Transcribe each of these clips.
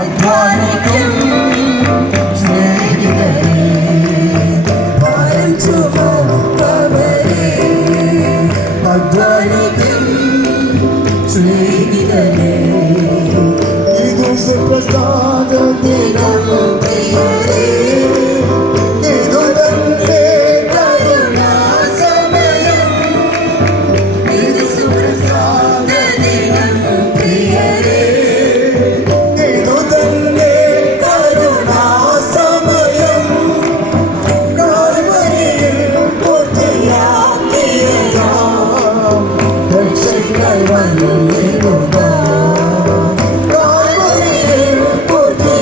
അധ്വാനിക്കും സ്നേഹിതരെ, ഭാരം ചുമന്നവരെ, അധ്വാനിക്കും സ്നേഹിതരെ, ഇത് സുപ്രസാദത്തിനും പ്രിയരേ, ഇതു തന്നെ കരുണാസമയം, ഇത് സുപ്രസാദത്തിനും പ്രിയരേ, ഇതു തന്നെ കരുണാസമയം, കാൽവരിയിൽ പൂർത്തിയാക്കിയതാം രക്ഷയ്ക്കായി വന്നിടുക, കാൽവരിയിൽ പൂർത്തിയാക്കിയതാം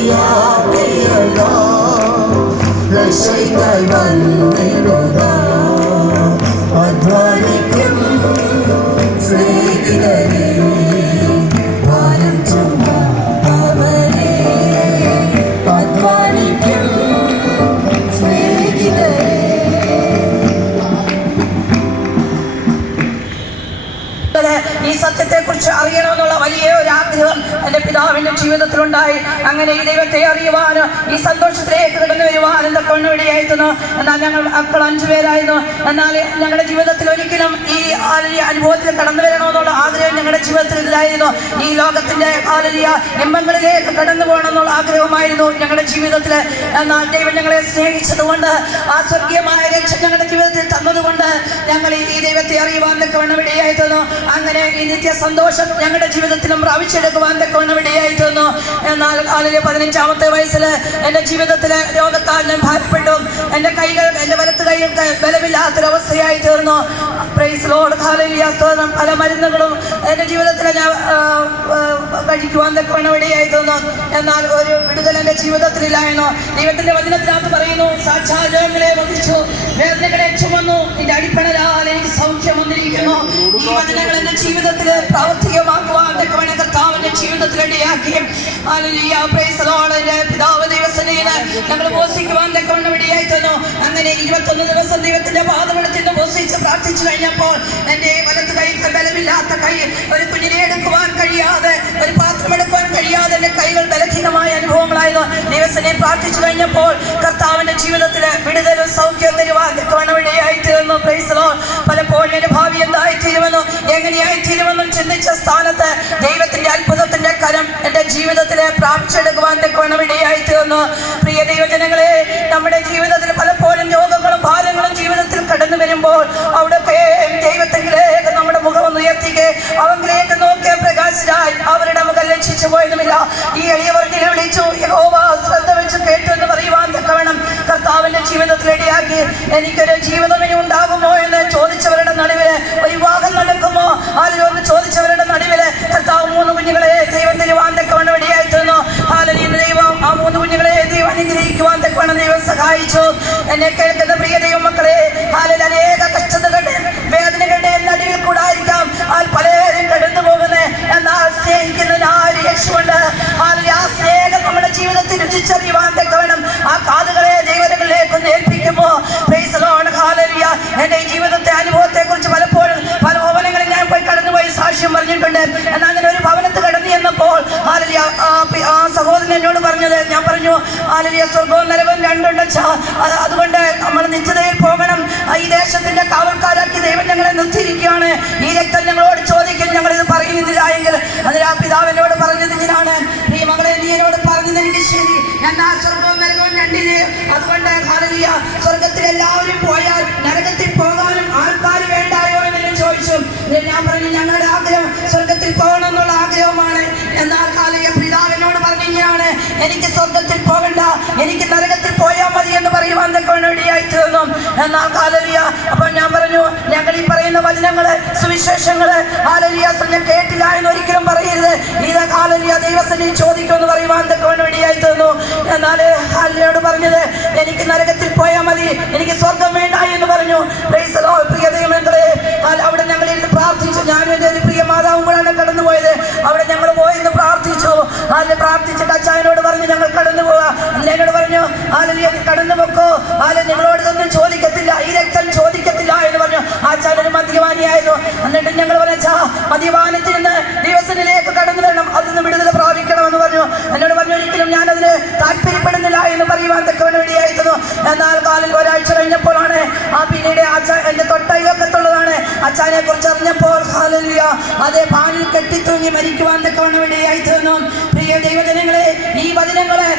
രക്ഷയ്ക്കായി വന്നിടുക, അധ്വാനിക്കും സ്നേഹിതരെ, ഭാരം ചുമന്നവരെ, അധ്വാനിക്കും സ്നേഹിതരെ. ഈ സത്യത്തെക്കുറിച്ച് അറിയണമെന്നുള്ള വലിയ ഒരു ആഗ്രഹം എൻ്റെ പിതാവിൻ്റെ ജീവിതത്തിലുണ്ടായി. അങ്ങനെ ഈ ദൈവത്തെ അറിയുവാനും ഈ സന്തോഷത്തിലേക്ക് കടന്നു വരുവാനും കൊണ്ടുവഴിയായിരുന്നു. എന്നാൽ ഞങ്ങൾ മക്കൾ 5 പേരായിരുന്നു. എന്നാൽ ഞങ്ങളുടെ ജീവിതത്തിൽ ഒരിക്കലും ഈ അനുഭവത്തിൽ കടന്നു വരണമെന്നുള്ള ആഗ്രഹം ഞങ്ങളുടെ ജീവിതത്തിൽ ഇല്ലായിരുന്നു. ഈ ലോകത്തിൻ്റെ ഇമ്പങ്ങളിലേക്ക് കടന്നു പോകണമെന്നുള്ള ആഗ്രഹമായിരുന്നു ഞങ്ങളുടെ ജീവിതത്തിൽ. എന്നാൽ ദൈവം ഞങ്ങളെ സ്നേഹിച്ചതുകൊണ്ട്, ആ സ്വർഗീയമായ രക്ഷ ഞങ്ങളുടെ ജീവിതത്തിൽ തന്നതുകൊണ്ട് ഞങ്ങൾ ഈ ദൈവത്തെ അറിയുവാൻ തക്കവണ്ണവിടെയായിരുന്നു. അങ്ങനെ ഈ നിത്യ സന്തോഷം ഞങ്ങളുടെ ജീവിതത്തിലും പ്രാപിച്ചെടുക്കുവാൻ തക്കവണ്ണവിടെയായിരുന്നു. എന്നാൽ 15-ാമത്തെ വയസ്സിൽ എൻ്റെ ജീവിതത്തിൽ രോഗത്താൽ ഞാൻ ഭാരപ്പെട്ടു. എൻ്റെ കൈകൾ, എൻ്റെ വലത്ത് കൈകൾ ബലമില്ലാത്തൊരവസ്ഥയായി തീർന്നു. പ്രൈസ് ലോർഡ്, ഹല്ലേലൂയ, സ്തോത്രം. പല മരുന്നുകളും എൻ്റെ ജീവിതത്തിൽ ഞാൻ കഴിക്കുവാൻ തക്കവണ്ണവിടെയായി തീർന്നു. എന്നാൽ ഒരു വിടുതൽ എൻ്റെ ജീവിതത്തിലില്ലായിരുന്നു. ദൈവത്തിൻ്റെ വചനത്തിനകത്ത് പറയുന്നു, സാക്ഷാൽ രോഗങ്ങളെ വധിച്ചു, വേദനകളെ ചുമന്നു, നിന്റെ അടിപ്പണരാൽ എനിക്ക് സൗഖ്യം വന്നിരിക്കുന്നു. ഈ വചനങ്ങൾ എൻ്റെ ജീവിതത്തിൽ പ്രാവർത്തികമാക്കുവാൻ തക്കവണ്ണം കർത്താവിൻ്റെ ജീവിതത്തിൽ ഇടയാക്കി. Hallelujah, praise Lord. എൻ്റെ പിതാവ് ദൈവസന്നിധിയിൽ ഞങ്ങൾ ഉപവസിക്കുവാൻ തക്കവണ്ണം ഇടയായി തന്നു. അങ്ങനെ 21 ദിവസം ദൈവത്തിന്റെ പാദപീഠത്തിൽ ഉപവസിച്ച് പ്രാർത്ഥിച്ചു കഴിഞ്ഞപ്പോൾ എൻ്റെ വലത്ത് കൈ, ബലമില്ലാത്ത കൈ, ഒരു കുഞ്ഞിനെ എടുക്കുവാൻ കഴിയാതെ, ഒരു പാത്രം എടുക്കുവാൻ കഴിയാതെ എൻ്റെ കൈകൾ ബലഹീനമായ അനുഭവങ്ങളായിരുന്നു. ദൈവസനെ പ്രാർത്ഥിച്ചു കഴിഞ്ഞപ്പോൾ കർത്താവിന്റെ ജീവിതത്തിൽ വിടുതലും സൗഖ്യം തരുവാൻ തക്കവണ്ണം ഇടയായി തീർന്നു. Praise Lord. പലപ്പോഴും എൻ്റെ ഭാവി എന്തായിത്തീരുമെന്നും എങ്ങനെയായിത്തീരുമെന്നും ചിന്തിച്ച സ്ഥാനത്ത് ദൈവത്തിന്റെ അത്ഭുതത്തിന്റെ കരം എൻ്റെ ജീവിതത്തിൽ പ്രാപിച്ചെടുക്കുവാൻ തക്കവണ്ണം ഇടയായി തീർന്നു. പ്രിയ ദൈവജനങ്ങളെ, നമ്മുടെ ജീവിതത്തിൽ പലപ്പോഴും രോഗങ്ങളും ഭാരങ്ങളും ജീവിതത്തിൽ കടന്നു വരുമ്പോൾ അവിടെയൊക്കെ ദൈവത്തെങ്കിലേക്ക് നമ്മുടെ മുഖം ഒന്ന് ഉയർത്തിക്കെ അവങ്കിലേക്ക് നോക്കിയ പ്രകാശരായി അവരുടെ മുഖം ലക്ഷിച്ചു പോയതുമില്ല. ഈ എളിയവർക്ക് വിളിച്ചു, യഹോവ ശ്രദ്ധ വെച്ച് കേട്ടു എന്ന് പറയുവാൻ തക്കവണ്ണം കർത്താവിന്റെ ജീവിതത്തിൽ ഇടയാക്കി. എനിക്കൊരു ജീവിതം ഇനി ഉണ്ടാകുമോ എന്ന് ചോദിച്ചവരുടെ നടുവില്, ഒരു വിവാഹം നടക്കുമോ ആരെന്ന് ചോദിച്ചവരുടെ നടുവില് കർത്താവ് 3 കുഞ്ഞുങ്ങളെ ദൈവം തരുവാൻ തക്കവണ്ണം ഇടയായി തീർന്നു. ഹല്ലേലൂയ. ദൈവം ആ 3 കുഞ്ഞുങ്ങളെ ദൈവം അനുഗ്രഹിക്കുവാൻ തക്കവണ്ണം ദൈവം സഹായിച്ചു. എന്നെ കേൾക്കുന്ന പ്രിയ ദൈവമക്കളെ, ഹല്ലേലൂയ, അനേക കഷ്ടതകളുടെ വേദനകളുടെ നടുവിൽ കൂടായിരിക്കാം പലരും കടന്നു പോകുന്നത്. എന്നാൽ സ്നേഹിക്കുന്നതിന് ആര് രക്ഷയുണ്ട്? ഹല്ലേലൂയ. ആ സ്നേഹം നമ്മുടെ ജീവിതത്തിൽ രുചിച്ചറിയുവാൻ തക്കവണ്ണം ആ കാതുകളെ ദൈവങ്ങളിലേക്ക് ഒന്ന് ഏൽപ്പിക്കുമോ? Praise Lord, hallelujah. എൻ്റെ ജീവിതത്തെ അനുഭവത്തെ കുറിച്ച് പലപ്പോഴും പല ഭവനങ്ങളിൽ ഞാൻ പോയി കടന്നുപോയി സാക്ഷ്യം പറഞ്ഞിട്ടുണ്ട്. എന്നാൽ അങ്ങനെ ഒരു ഭവനത്ത് കടന്നു ചെന്നപ്പോൾ ഹല്ലേലൂയ, ആ സഹോദരൻ എന്നോട് പറഞ്ഞത്, ഞാൻ പറഞ്ഞു, ഹല്ലേലൂയ, സ്വർഗവും നരകവും രണ്ടുണ്ടച്ചാ, അതുകൊണ്ട് നമ്മൾ നിശ്ചിതയിൽ പോകണം. ഈ ദേശത്തിന്റെ കാവൽക്കാരാക്കി ദൈവം ഞങ്ങളെ നിർത്തിയിരിക്കുകയാണ്. ഈ രക്തം ഞങ്ങളോട് ചോദിക്കും, ഞങ്ങളിത് പറയുന്നില്ല എങ്കിൽ. അതിൽ ആ പിതാവിനോട് പറഞ്ഞത് ഇങ്ങനെയാണ്, ഈ മകളെ നീ എന്നോട് പറഞ്ഞത് എനിക്ക് ശരി, ഞാൻ ആ സ്വർഗവും നരകവും രണ്ടില്. അതുകൊണ്ട് ഹല്ലേലൂയ, സ്വർഗത്തിൽ എല്ലാവരും പോയാൽ നരകത്തിൽ പോകാനും ആൾക്കാർ വേണ്ടായോ എന്ന് ചോദിച്ചു. ഞാൻ പറഞ്ഞു, ഞങ്ങളുടെ ആഗ്രഹം സ്വർഗത്തിൽ പോകണം എന്നുള്ള ആഗ്രഹമാണ്. എന്നാൽ ഹല്ലേലൂയ, പിതാവിനോട് പറഞ്ഞിങ്ങനെയാണ്, എനിക്ക് സ്വർഗത്തിൽ പോകണ്ട, എനിക്ക് നരകത്തിൽ പോയാൽ മതി എന്ന് പറയുവാൻ തക്കവണ്ണവിടെയായി തീർന്നു. എന്നാൽ ഹല്ലേലൂയ, അപ്പോൾ ഞാൻ പറഞ്ഞു, ഞങ്ങൾ ഈ പറയുന്ന വചനങ്ങള്, സുവിശേഷങ്ങള് ഹല്ലേലൂയ ഞാൻ കേട്ടില്ല എന്ന് ഒരിക്കലും പറയരുത്. ഇത് ഹല്ലേലൂയ ദൈവസന്നിധിയിൽ ചോദിക്കുമെന്ന് പറയുവാൻ തക്കവണ്ണവിടെയായി തീർന്നു. എന്നാൽ ഹല്ലേലൂയോട് പറഞ്ഞത്, എനിക്ക് നരകത്തിൽ പോയാൽ മതി, എനിക്ക് സ്വർഗം വേണ്ട എന്ന് പറഞ്ഞു. Praise Lord. പ്രിയ ദൈവമക്കളെ, അവിടെ ഞങ്ങൾ ഇരുന്ന് പ്രാർത്ഥിച്ചു. ഞാനും എൻ്റെ ഒരു പ്രിയ മാതാവും കൂടെയാണ് കടന്നു പോയത്. അവിടെ ഞങ്ങൾ പോയിന്ന് പ്രാർത്ഥിച്ചു. അതിൽ പ്രാർത്ഥിച്ചിട്ട് അച്ചായനോട് പറഞ്ഞു, ഞങ്ങൾ കടന്നു പോവാ. എന്നോട് പറഞ്ഞു, ഹല്ലേലൂയ, കടന്നു പൊക്കോ, നിങ്ങളോട് ഇതൊന്നും ചോദിക്കത്തില്ല, ഈ രക്തം ചോദിക്കത്തില്ല എന്ന് പറഞ്ഞു. ആച്ചാനൊരു മദ്യപാനിയായിരുന്നു. എന്നിട്ട് ഞങ്ങൾ പറഞ്ഞാ മദ്യപാനത്തിൽ നിന്ന് ദിവസത്തിലേക്ക് കടന്നു വരണം, അതിൽ നിന്ന് വിടുതൽ പ്രാപിക്കണം എന്ന് പറഞ്ഞു. എന്നോട് പറഞ്ഞു, എന്ന് പറയുവാൻ തക്കവണ്ണം ഇടയായിരുന്നു. എന്നാൽ കാലിൽ ഒരാഴ്ച കഴിഞ്ഞപ്പോഴാണ് പിന്നീട് എന്റെ തൊട്ടയക്കത്തുള്ളതാണ് അച്ഛനെ കുറിച്ച് അറിഞ്ഞപ്പോൾ ഹല്ലേലൂയ അതേ പാലിൽ കെട്ടിത്തൂങ്ങി മരിക്കുവാൻ തക്കവണ്ണം ഇടയായിരുന്നു. പ്രിയ ദൈവജനങ്ങളെ, ഈ വചനങ്ങളെ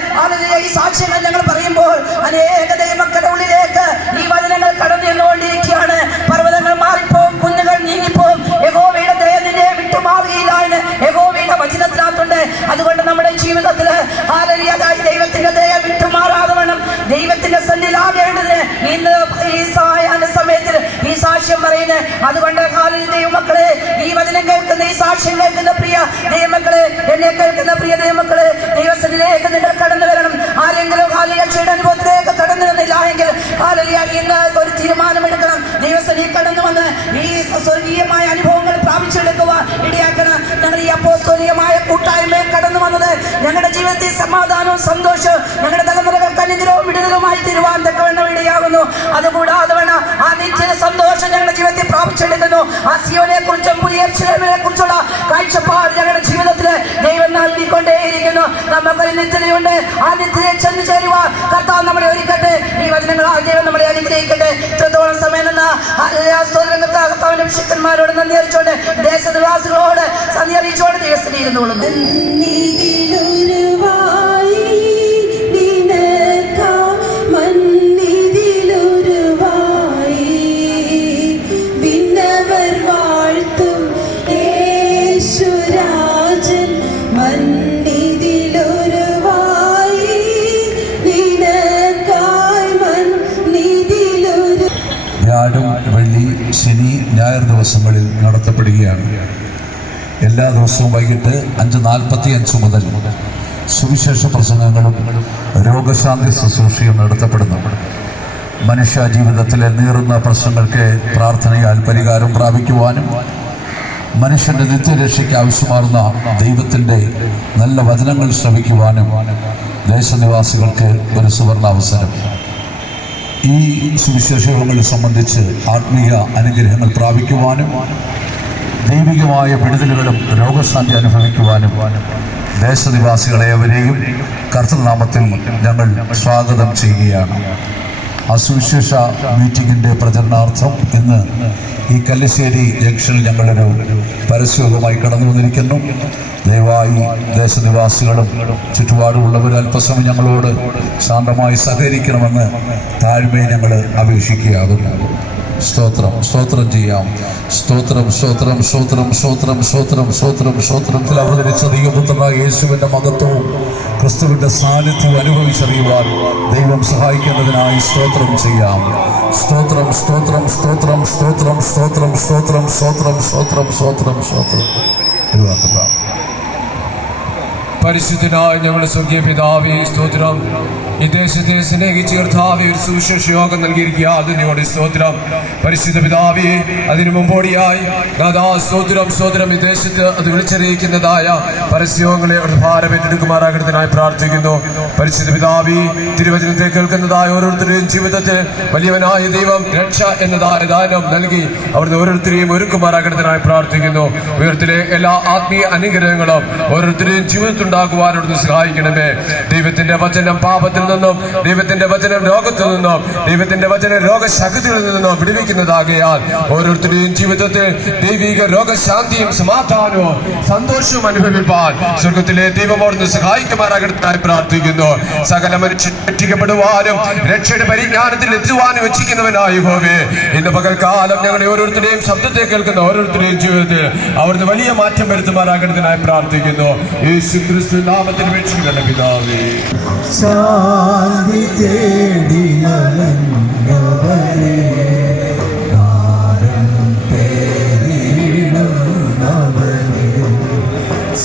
ഈ സാക്ഷ്യങ്ങൾ ഞങ്ങൾ പറയുമ്പോൾ അനേക ദൈവമക്കളുടെ ഉള്ളിലേക്ക് ഈ വചനങ്ങൾ കടന്നു ചെന്നുകൊണ്ടിരിക്കുകയാണ്. പർവ്വതങ്ങൾ മാറിപ്പോവും, കുന്നുകൾ നീങ്ങിപ്പോവും, യഹോവയുടെ ദയ നിന്നെ വിട്ടുമാറുകയില്ല എന്ന് യഹോവയുടെ വചനത്തിനകത്തുണ്ട്. അതുകൊണ്ട് നമ്മുടെ ജീവിതത്തിൽ ദൈവത്തിന്റെ ദയ വിട്ടുമാറാതെ വേണം ദൈവത്തിന്റെ സന്നിധിയിലാകേണ്ടത്. ഇന്ന് ഈ സായാഹ്ന സമയത്തിൽ ഈ സാക്ഷ്യം പറയുന്നത്. അതുകൊണ്ട് ദൈവമക്കളെ, ഈ വചനം കേൾക്കുന്ന, ഈ സാക്ഷ്യം കേൾക്കുന്ന പ്രിയ ദൈവമക്കളെ, എന്നെ കേൾക്കുന്ന പ്രിയ ദൈവമക്കളെ, ദൈവസന്നിധിയിലേക്ക് നിങ്ങൾ കടന്നു വരണം. ആരെങ്കിലും രക്ഷയുടെ അനുഭവത്തിലേക്ക് കടന്നു വന്നില്ല എങ്കിൽ ഇന്ന് ഒരു തീരുമാനമെടുക്കണം. ദൈവസന്നിധി കടന്നു വന്ന് ഈ സ്വർഗീയമായ അനുഭവങ്ങൾ പ്രാപിച്ചെടുക്കുവാൻ ഇടയാക്കണം. ഞങ്ങൾ ഈ അപ്പോസ്തോലികമായ കൂട്ടായ്മയിൽ കടന്നു വന്നത് ഞങ്ങളുടെ ജീവിതത്തിൽ സമാധാനവും സന്തോഷവും ഞങ്ങളുടെ തലമുറകൾക്ക് അനുഗ്രഹവും വിടുതലുമായി തീരുവാൻ തക്കവണ്ണം ഇടയാകുന്നു. അതുകൂടാതെ വേണം ആ നിശ്ചയ സന്തോഷം ഞങ്ങളുടെ ജീവിതത്തിൽ പ്രാപിച്ചെടുക്കുന്നു. ആ സിയോനെ കുറിച്ചും യെരൂശലേമിനെ കുറിച്ചുള്ള കാഴ്ചപ്പാട് ഞങ്ങളുടെ ജീവിതത്തിൽ ദൈവം നൽകിക്കൊണ്ടേയിരിക്കുന്നു. നമുക്കൊരു നിത്യതയുണ്ട്. ആ നിത്യതയെ ചെന്ന് ചേരുവാൻ കർത്താവ് നമ്മളെ ഒരുക്കട്ടെ. ഈ വചനങ്ങളാൽ ദൈവം നമ്മളെ അനുഗ്രഹിക്കട്ടെ. ഇത്രത്തോളം സമയം നിന്ന് കർത്താവിന്റെ വിശുദ്ധന്മാരോട് നന്ദി അറിയിച്ചോണ്ട്, ദേശനിവാസികളോട് നന്ദി അറിയിച്ചോണ്ട് ദൈവസ്ഥിതി ഇരുന്നുകൊള്ളുന്നു. വ്യാഴം, വെള്ളി, ശനി, ഞായർ ദിവസങ്ങളിൽ നടത്തപ്പെടുകയാണ്. എല്ലാ ദിവസവും വൈകിട്ട് 5:45 മുതൽ സുവിശേഷ പ്രസംഗങ്ങളും രോഗശാന്തി ശുശ്രൂഷയും നടത്തപ്പെടുന്നു. മനുഷ്യ ജീവിതത്തിലെ നീറുന്ന പ്രശ്നങ്ങൾക്ക് പ്രാർത്ഥനയാൽ പരിഹാരം പ്രാപിക്കുവാനും മനുഷ്യൻ്റെ നിത്യരക്ഷയ്ക്ക് ആവശ്യമാർന്ന ദൈവത്തിൻ്റെ നല്ല വചനങ്ങൾ ശ്രവിക്കുവാനും ദേശനിവാസികൾക്ക് ഒരു സുവർണാവസരം. ഈ സുവിശേഷങ്ങളെ സംബന്ധിച്ച് ആത്മീയ അനുഗ്രഹങ്ങൾ പ്രാപിക്കുവാനും ദൈവികമായ വിടുതലുകളും രോഗശാന്തി അനുഭവിക്കുവാനും ദേശനിവാസികളെവരെയും കർത്തൃനാമത്തിൽ ഞങ്ങൾ സ്വാഗതം ചെയ്യുകയാണ്. ആ സുവിശേഷ മീറ്റിങ്ങിൻ്റെ പ്രചരണാർത്ഥം ഇന്ന് ഈ കല്ലിശ്ശേരി ജംഗ്ഷനിൽ ഞങ്ങളൊരു പരസ്യവുമായി കടന്നു വന്നിരിക്കുന്നു. ദയവായി ദേശനിവാസികളും ചുറ്റുപാടുമുള്ളവർ അല്പസമയം ഞങ്ങളോട് ശാന്തമായി സഹകരിക്കണമെന്ന് താഴ്മയെ ഞങ്ങൾ അപേക്ഷിക്കുകയാകുന്നു. സ്തോത്രം, സ്തോത്രം ചെയ്യാം. സ്തോത്രം, സ്തോത്രം, സ്തോത്രം, സ്തോത്രം, സ്തോത്രം, സ്തോത്രം, സ്തോത്രത്തിൽ അവതരിച്ച ദൈവപുത്രനായ യേശുവിൻ്റെ മഹത്വവും ക്രിസ്തുവിൻ്റെ സാന്നിധ്യവും അനുഭവിച്ചറിയുവാൻ ദൈവം സഹായിക്കേണ്ടതിനായി സ്തോത്രം ചെയ്യാം. സ്തോത്രം, സ്തോത്രം, സ്തോത്രം, സ്തോത്രം, സ്തോത്രം, സ്തോത്രം, സ്തോത്രം, സ്തോത്രം, സ്തോത്രം, സ്തോത്രം. പരിശുദ്ധനായ ഞങ്ങളുടെ സ്വർഗീയ പിതാവേ, സ്തോത്രം. ഈ ദേശത്തെ സ്നേഹിച്ച് കർത്താവേ ഒരു സുവിശേഷ യോഗം നൽകിയിരിക്കുക. അതിനോട് സ്തോത്രം. പരിശുദ്ധ പിതാവേ, അതിനു മുമ്പോടിയായി സ്തോത്രം, സ്തോത്രം. ഈ ദേശത്ത് അത് വിളിച്ചറിയിക്കുന്നതായ പരസ്യങ്ങളെ ഭാരം ഏറ്റെടുക്കുമാറാകണത്തിനായി പ്രാർത്ഥിക്കുന്നു. പരിശുദ്ധ പിതാവേ, തിരുവചനത്തെ കേൾക്കുന്നതായ ഓരോരുത്തരുടെയും ജീവിതത്തിൽ വലിയവനായ ദൈവം രക്ഷ എന്നതായ ദാനം നൽകി അവിടുന്ന് ഓരോരുത്തരെയും ഒരുക്കുമാറാകണത്തിനായി പ്രാർത്ഥിക്കുന്നു. ഉയർത്തിലെ എല്ലാ ആത്മീയ അനുഗ്രഹങ്ങളും ഓരോരുത്തരെയും ജീവിതത്തിൽ ഉണ്ടാകുവാനോട് സഹായിക്കണമേ. ദൈവത്തിന്റെ വചനം പാപത്തിൽ നിന്നും, ദൈവത്തിന്റെ വചനം രോഗത്തിൽ നിന്നും, ദൈവത്തിന്റെ വചനം രോഗശക്തിയിൽ നിന്നും വിടുവിക്കുന്നതാകയാൽ ഓരോരുത്തരുടെയും ജീവിതത്തിൽ ദൈവിക രോഗശാന്തിയും സമാധാനവും സന്തോഷവും അനുഭവിപ്പാൻ സ്വർഗത്തിലെ ദൈവമോട് സഹായിക്കുമാറാകണത്തിനായി പ്രാർത്ഥിക്കുന്നു. സകല മനുഷ്യൻ രക്ഷിക്കപ്പെടുവാനും രക്ഷയുടെ പരിജ്ഞാനത്തിൽ എത്തുവാനും വെച്ചിരിക്കുന്നവനായ യഹോവേ, ഇന്ന് പകൽക്കാലം ഞങ്ങളുടെ ഓരോരുത്തരുടെയും ശബ്ദത്തെ കേൾക്കുന്ന ഓരോരുത്തരുടെയും ജീവിതത്തിൽ അവിടുന്ന് വലിയ മാറ്റം വരുത്തുമാറാകണത്തിനായി പ്രാർത്ഥിക്കുന്നു. യേശു ക്രിസ്തു നാമത്തിൽ അപേക്ഷിക്കുന്ന പിതാവേ. ശാന്തി തേടിയവരെ നാരം തേടിയിടുന്നവരെ,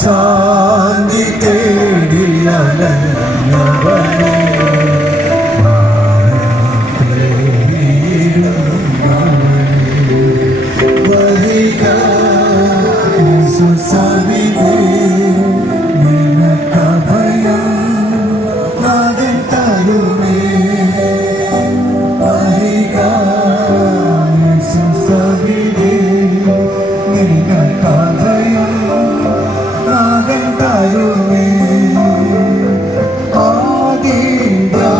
ശാന്തി തേടിയവരെ ആദിയുടെ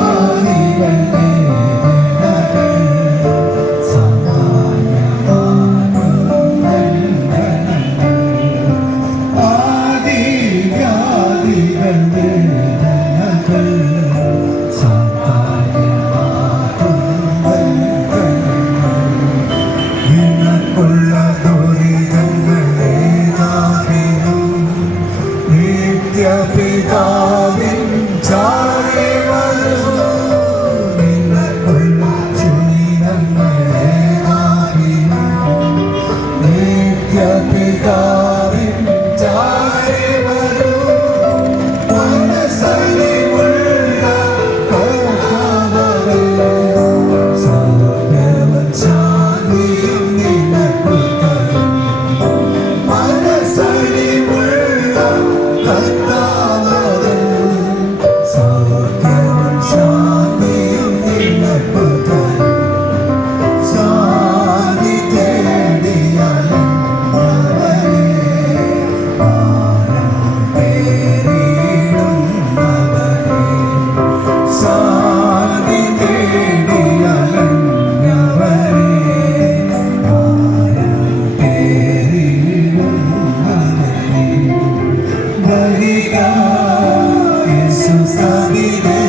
യേശു സവിധേ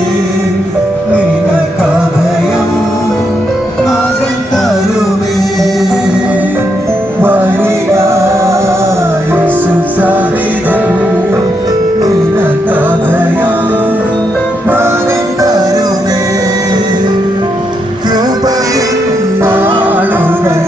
നിനക്കഭയം മകൻ തരുമേ വരിക യേശു സവിധേ നിനക്കഭയം മകൻ തരുമേ കൃപയിൻ നാളുകൾ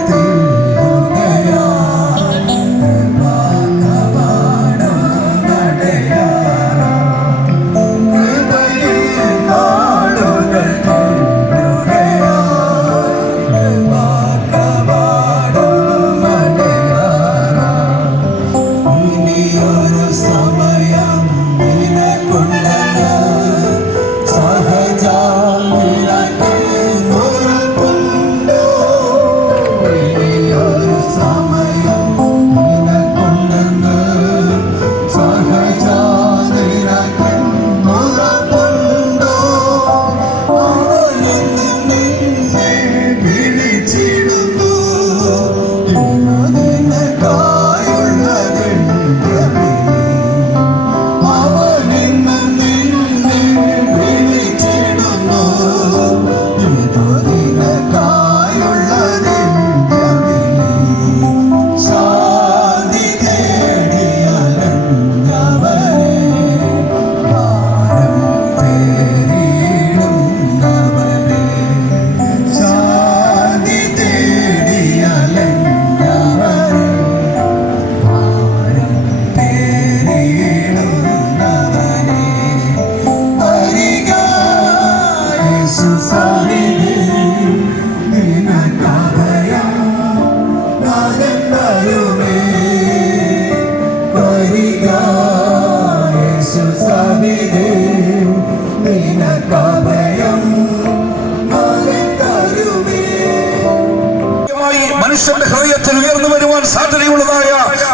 മനുഷ്യന്റെ ഹൃദയത്തിൽ ഉയർന്നു വരുവാൻ സാധ്യതയുള്ളതായ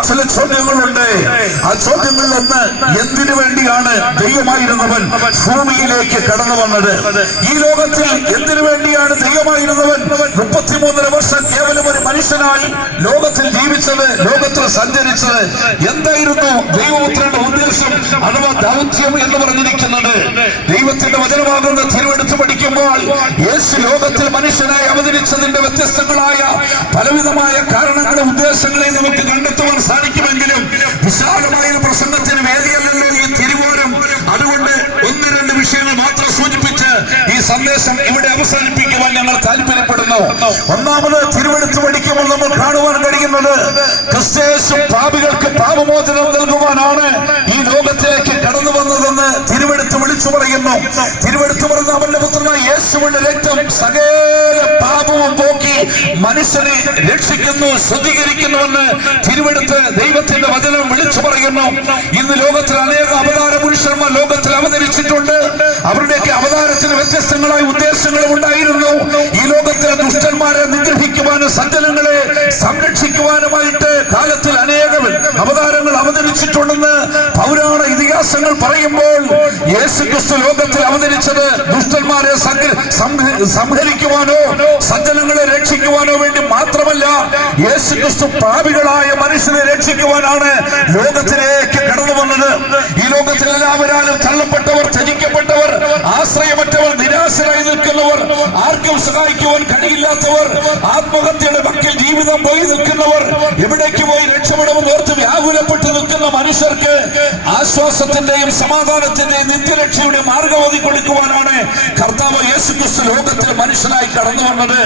ചില ചോദ്യങ്ങളുണ്ട്. ആ ചോദ്യങ്ങളിൽ ഒന്ന്, എന്തിനു വേണ്ടിയാണ് ദൈവമായിരുന്നവൻ ഭൂമിയിലേക്ക് കടന്നു വന്നത്? ഈ ലോകത്തിൽ എന്തിനു വേണ്ടിയാണ് ദൈവമായിരുന്നവൻ 33 വർഷം കേവലം ഒരു മനുഷ്യനായി ലോകത്തിൽ ജീവിച്ചത്, ലോകത്തിൽ സഞ്ചരിച്ചത്? എന്തായിരുന്നു ദൈവപുത്രന്റെ ഉദ്ദേശം അഥവാ ദൗത്യം എന്ന് പറഞ്ഞിരിക്കുന്നത്? ദൈവത്തിന്റെ വചനമാകുന്ന തിരുവെടുത്ത് പഠിക്കുമ്പോൾ യേശു ലോകത്തിൽ മനുഷ്യനായി അവതരിച്ചതിന്റെ വ്യത്യസ്തങ്ങളായ പലവിധമായ കാരണങ്ങളും ഉദ്ദേശങ്ങളെയും നമുക്ക് കണ്ടെത്തുവാൻ സാധിക്കുമെങ്കിലും വിശാലമായ പ്രസംഗത്തിന് വേദിയല്ലല്ലോ ഈ തിരുവോരം. അതുകൊണ്ട് 1-2 വിഷയങ്ങൾ മാത്രം സൂചിപ്പിച്ച് ഈ സന്ദേശം ഇവിടെ അവസാനിപ്പിക്കുവാൻ ഞങ്ങൾ താല്പര്യപ്പെടുന്നു. ഒന്നാമത്, തിരുവെടുത്ത് പഠിക്കുമ്പോൾ നമ്മൾ കാണുവാൻ കഴിയുന്നത് ക്രിസ്തുയേശു പാപികൾക്ക് പാപമോചനം നൽകുവാനാണ് ഈ ലോകത്തിലേക്ക് കടന്നു വന്നതെന്ന് തിരുവെടുത്ത് വിളിച്ചു പറയുന്നു. തിരുവെടുത്ത് പറഞ്ഞ അവന്റെ പുത്രനായ യേശുവിന്റെ രക്തം സകല പാപവും പോക്കി മനുഷ്യനെ രക്ഷിക്കുന്നു, ശുദ്ധീകരിക്കുന്നുവെന്ന് തിരുവെടുത്ത് ദൈവത്തിന്റെ വചനം വിളിച്ചു പറയുന്നു. ഇന്ന് ലോകത്തിൽ അനേക അവതാര പുരുഷന്മാർ ലോകത്തിൽ അവതരിച്ചിട്ടുണ്ട്. അവരുടെയൊക്കെ അവതാരത്തിന് വ്യത്യസ്തങ്ങളായ ഉദ്ദേശങ്ങളും ഉണ്ടായിരുന്നു. ഈ ലോകത്തിലെ ദുഷ്ടന്മാരെ നിഗ്രഹിക്കുവാനും സജ്ജനങ്ങളെ സംരക്ഷിക്കുവാനുമായിട്ട് കാലത്തിൽ അനേകം അവതാരങ്ങൾ അവതരിച്ചിട്ടുണ്ടെന്ന് പൗരാണ ഇതിഹാസങ്ങൾ പറയുമ്പോൾ യേശുക്രിസ്തു ലോകത്തിൽ അവതരിച്ചത് ദുഷ്ടന്മാരെ സംഹരിക്കുവാനോ സജ്ജനങ്ങളെ രക്ഷിക്കുവാനോ വേണ്ടി മാത്രമല്ല, യേശുക്രിസ്തു പാപികളായ മനുഷ്യനെ രക്ഷിക്കുവാനാണ് ലോകത്തിലേക്ക് കടന്നു വന്നത്. ഈ ലോകത്തിൽ എല്ലാവരും തള്ളപ്പെട്ടവർ, ത്യജിക്കപ്പെട്ടവർ, ആശ്രയമറ്റവർ, നിരാശരായി നിൽക്കുന്നവർ, ആർക്കും സഹായിക്കുവാൻ കഴിയില്ലാത്തവർ, ആത്മഹത്യയുടെ വക്കിൽ ജീവിതം പോയി നിൽക്കുന്നവർ, എവിടേക്ക് പോയി രക്ഷപ്പെടുമെന്ന് ഓർത്ത് വ്യാകുലപ്പെട്ട് നിൽക്കുന്ന മനുഷ്യർക്ക് ആശ്വാസത്തിന്റെയും സമാധാനത്തിന്റെയും നിത്യരക്ഷയുടെ മാർഗവതി കൊടുക്കുവാനാണ് കർത്താവ് യേശുക്രിസ്തു ലോകത്തിൽ മനുഷ്യനായി കടന്നു വന്നത്.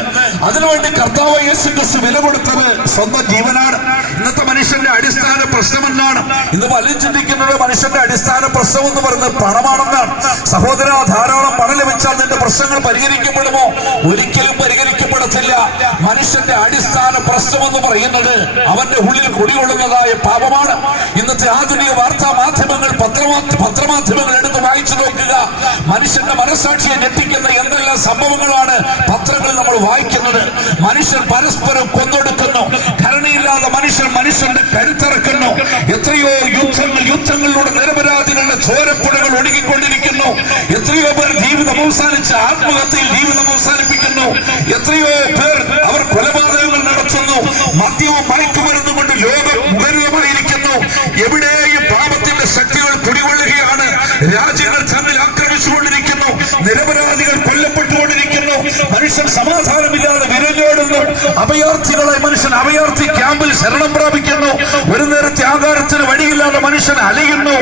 അതിനുവേണ്ടി കർത്താവ് യേശുക്രിസ്തു വില കൊടുത്തത് സ്വന്തം ജീവനാണ്. ഇന്നത്തെ മനുഷ്യന്റെ അടിസ്ഥാന പ്രശ്നം എന്നാണ്? ഇന്ന് പലരും ചിന്തിക്കുന്നത് മനുഷ്യന്റെ അടിസ്ഥാന പ്രശ്നം എന്ന് പറയുന്നത് പണമാണെന്നാണ്. സഹോദര, ധാരാളം പണം ലഭിച്ചാൽ നിന്റെ പ്രശ്നങ്ങൾ പരിഹരിക്കപ്പെടുമോ? ഒരിക്കലും പരിഹരിക്കപ്പെടത്തില്ല. മനുഷ്യന്റെ അടിസ്ഥാന പ്രശ്നം എന്ന് പറയുന്നത് അവന്റെ ഉള്ളിൽ കുടികൊള്ളുന്നതായ പാപമാണ്. ഇന്നത്തെ ആധുനിക വാർത്താ മാധ്യമങ്ങൾ, പത്രമാധ്യമങ്ങൾ എടുത്ത് വായിച്ചു നോക്കുക. മനുഷ്യന്റെ മനസ്സാക്ഷിയെ ഞെട്ടിക്കുന്ന എന്തെല്ലാം സംഭവങ്ങളാണ് പത്രങ്ങളിൽ നമ്മൾ വായിക്കുന്നത്. മനുഷ്യർ പരസ്പരം കൊന്നൊടുക്കുന്നു. കരുണയില്ലാതെ മനുഷ്യന്റെ കരുത്തിറക്കുന്നു. എത്രയോ യുദ്ധങ്ങളിലൂടെ നിരപരാധികളുടെ ചോരപ്പുഴകൾ ഒഴുകിക്കൊണ്ടിരിക്കുന്നു. എത്രയോ പേർ ജീവിതം അവസാനിച്ച് ആത്മഹത്യയിൽ ജീവിതം അവസാനിപ്പിക്കുന്നു. എത്രയോ പേർ അവർ കൊലപാതകങ്ങൾ നടത്തുന്നു. മദ്യവും മയക്കുമരുന്നും കൊണ്ട് ലോകം മുഖരിതമായിരിക്കുന്നു. എവിടെയും പാപത്തിന്റെ ശക്തികൾ കുടികൊള്ളുകയാണ്. രാജ്യങ്ങൾ തമ്മിൽ അഭയാർത്ഥികളായി മനുഷ്യൻ അഭയാർത്ഥി ക്യാമ്പിൽ ശരണം പ്രാപിക്കുന്നു. ഒരു നേരത്തെ ആഹാരത്തിന് വഴിയില്ലാതെ മനുഷ്യൻ അലയുന്നു.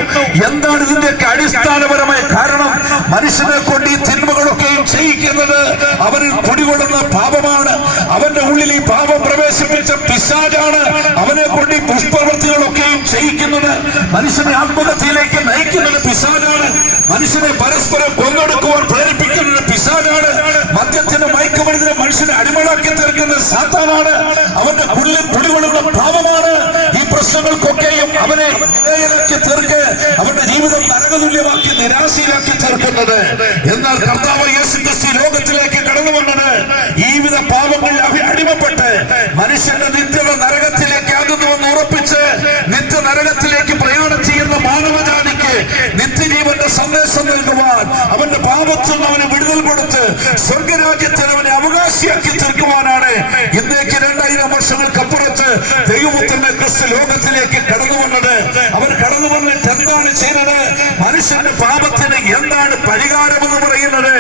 എന്താണ് ഇതിന്റെയൊക്കെ അടിസ്ഥാനപരമായ കാരണം? മനുഷ്യനെ കൊണ്ട് ഈ തിന്മകളൊക്കെയും ചെയ്യിക്കുന്നത് അവരിൽ കുടികൊള്ളുന്ന പാപമാണ്. അവന്റെ ഉള്ളിൽ ഈ പാപം പ്രവേശിപ്പിച്ച പിശാചാണ് അവനെ കൊണ്ട് ഈ ദുഷ്പ്രവൃത്തികളൊക്കെയും ചെയ്യിക്കുന്നത്. മനുഷ്യനെ ആത്മഹത്യയിലേക്ക് നയിക്കുന്നത് പിശാചാണ്. മനുഷ്യനെ പരസ്പരം കൊന്നൊടുക്കുവാൻ പ്രേരിപ്പിക്കുന്നത് പിശാചാണ്. മദ്യത്തിന് മയക്കുമരുന്നിന് മനുഷ്യനെ അടിമകളാക്കി തീർക്കുന്നത് സാത്താനാണ്. അവന്റെ ഉള്ളിൽ കുടികൊള്ളുന്ന പാപമാണ് ഈ പ്രശ്നങ്ങൾക്കൊക്കെയും അവനെ വിധേയനാക്കി തീർക്ക്, അവന്റെ ജീവിതം നരകതുല്യമാക്കി നിരാശയിലാക്കി തീർക്കുന്നത്. എന്നാൽ കർത്താവ് യേശു ക്രിസ്തു ലോകത്തിലേക്ക് കടന്നു വന്നത് ഈ വിധ പാപങ്ങളിൽ അടിമപ്പെട്ട് മനുഷ്യന്റെ നിത്യത നരകത്തിലേക്ക് ആകുന്നുവെന്ന് ഉറപ്പിച്ച് നിത്യ നരകത്തിലേക്ക് പ്രയാണം ചെയ്യുന്ന മാനവജാതിക്ക് നിത്യജീവന്റെ സന്ദേശം നൽകുവാൻ, അവന്റെ പാപത്തിൽ അവന് വിടുതൽ കൊടുത്ത് സ്വർഗരാജ്യത്തിന് അവനെ അവകാശിയാക്കി തീർക്കുവാനാണ് ഇന്നേക്ക് 2000 വർഷങ്ങൾക്കപ്പുറത്ത് ദൈവപുത്രന്റെ ക്രിസ്തു ലോകത്തിലേക്ക് കടന്നു വന്നത്. അവൻ കടന്നു വന്നിട്ട് എന്താണ് ചെയ്തത്? മനുഷ്യന്റെ പാപത്തിന് എന്താണ് പരിഹാരമെന്ന് പറയുന്നത്?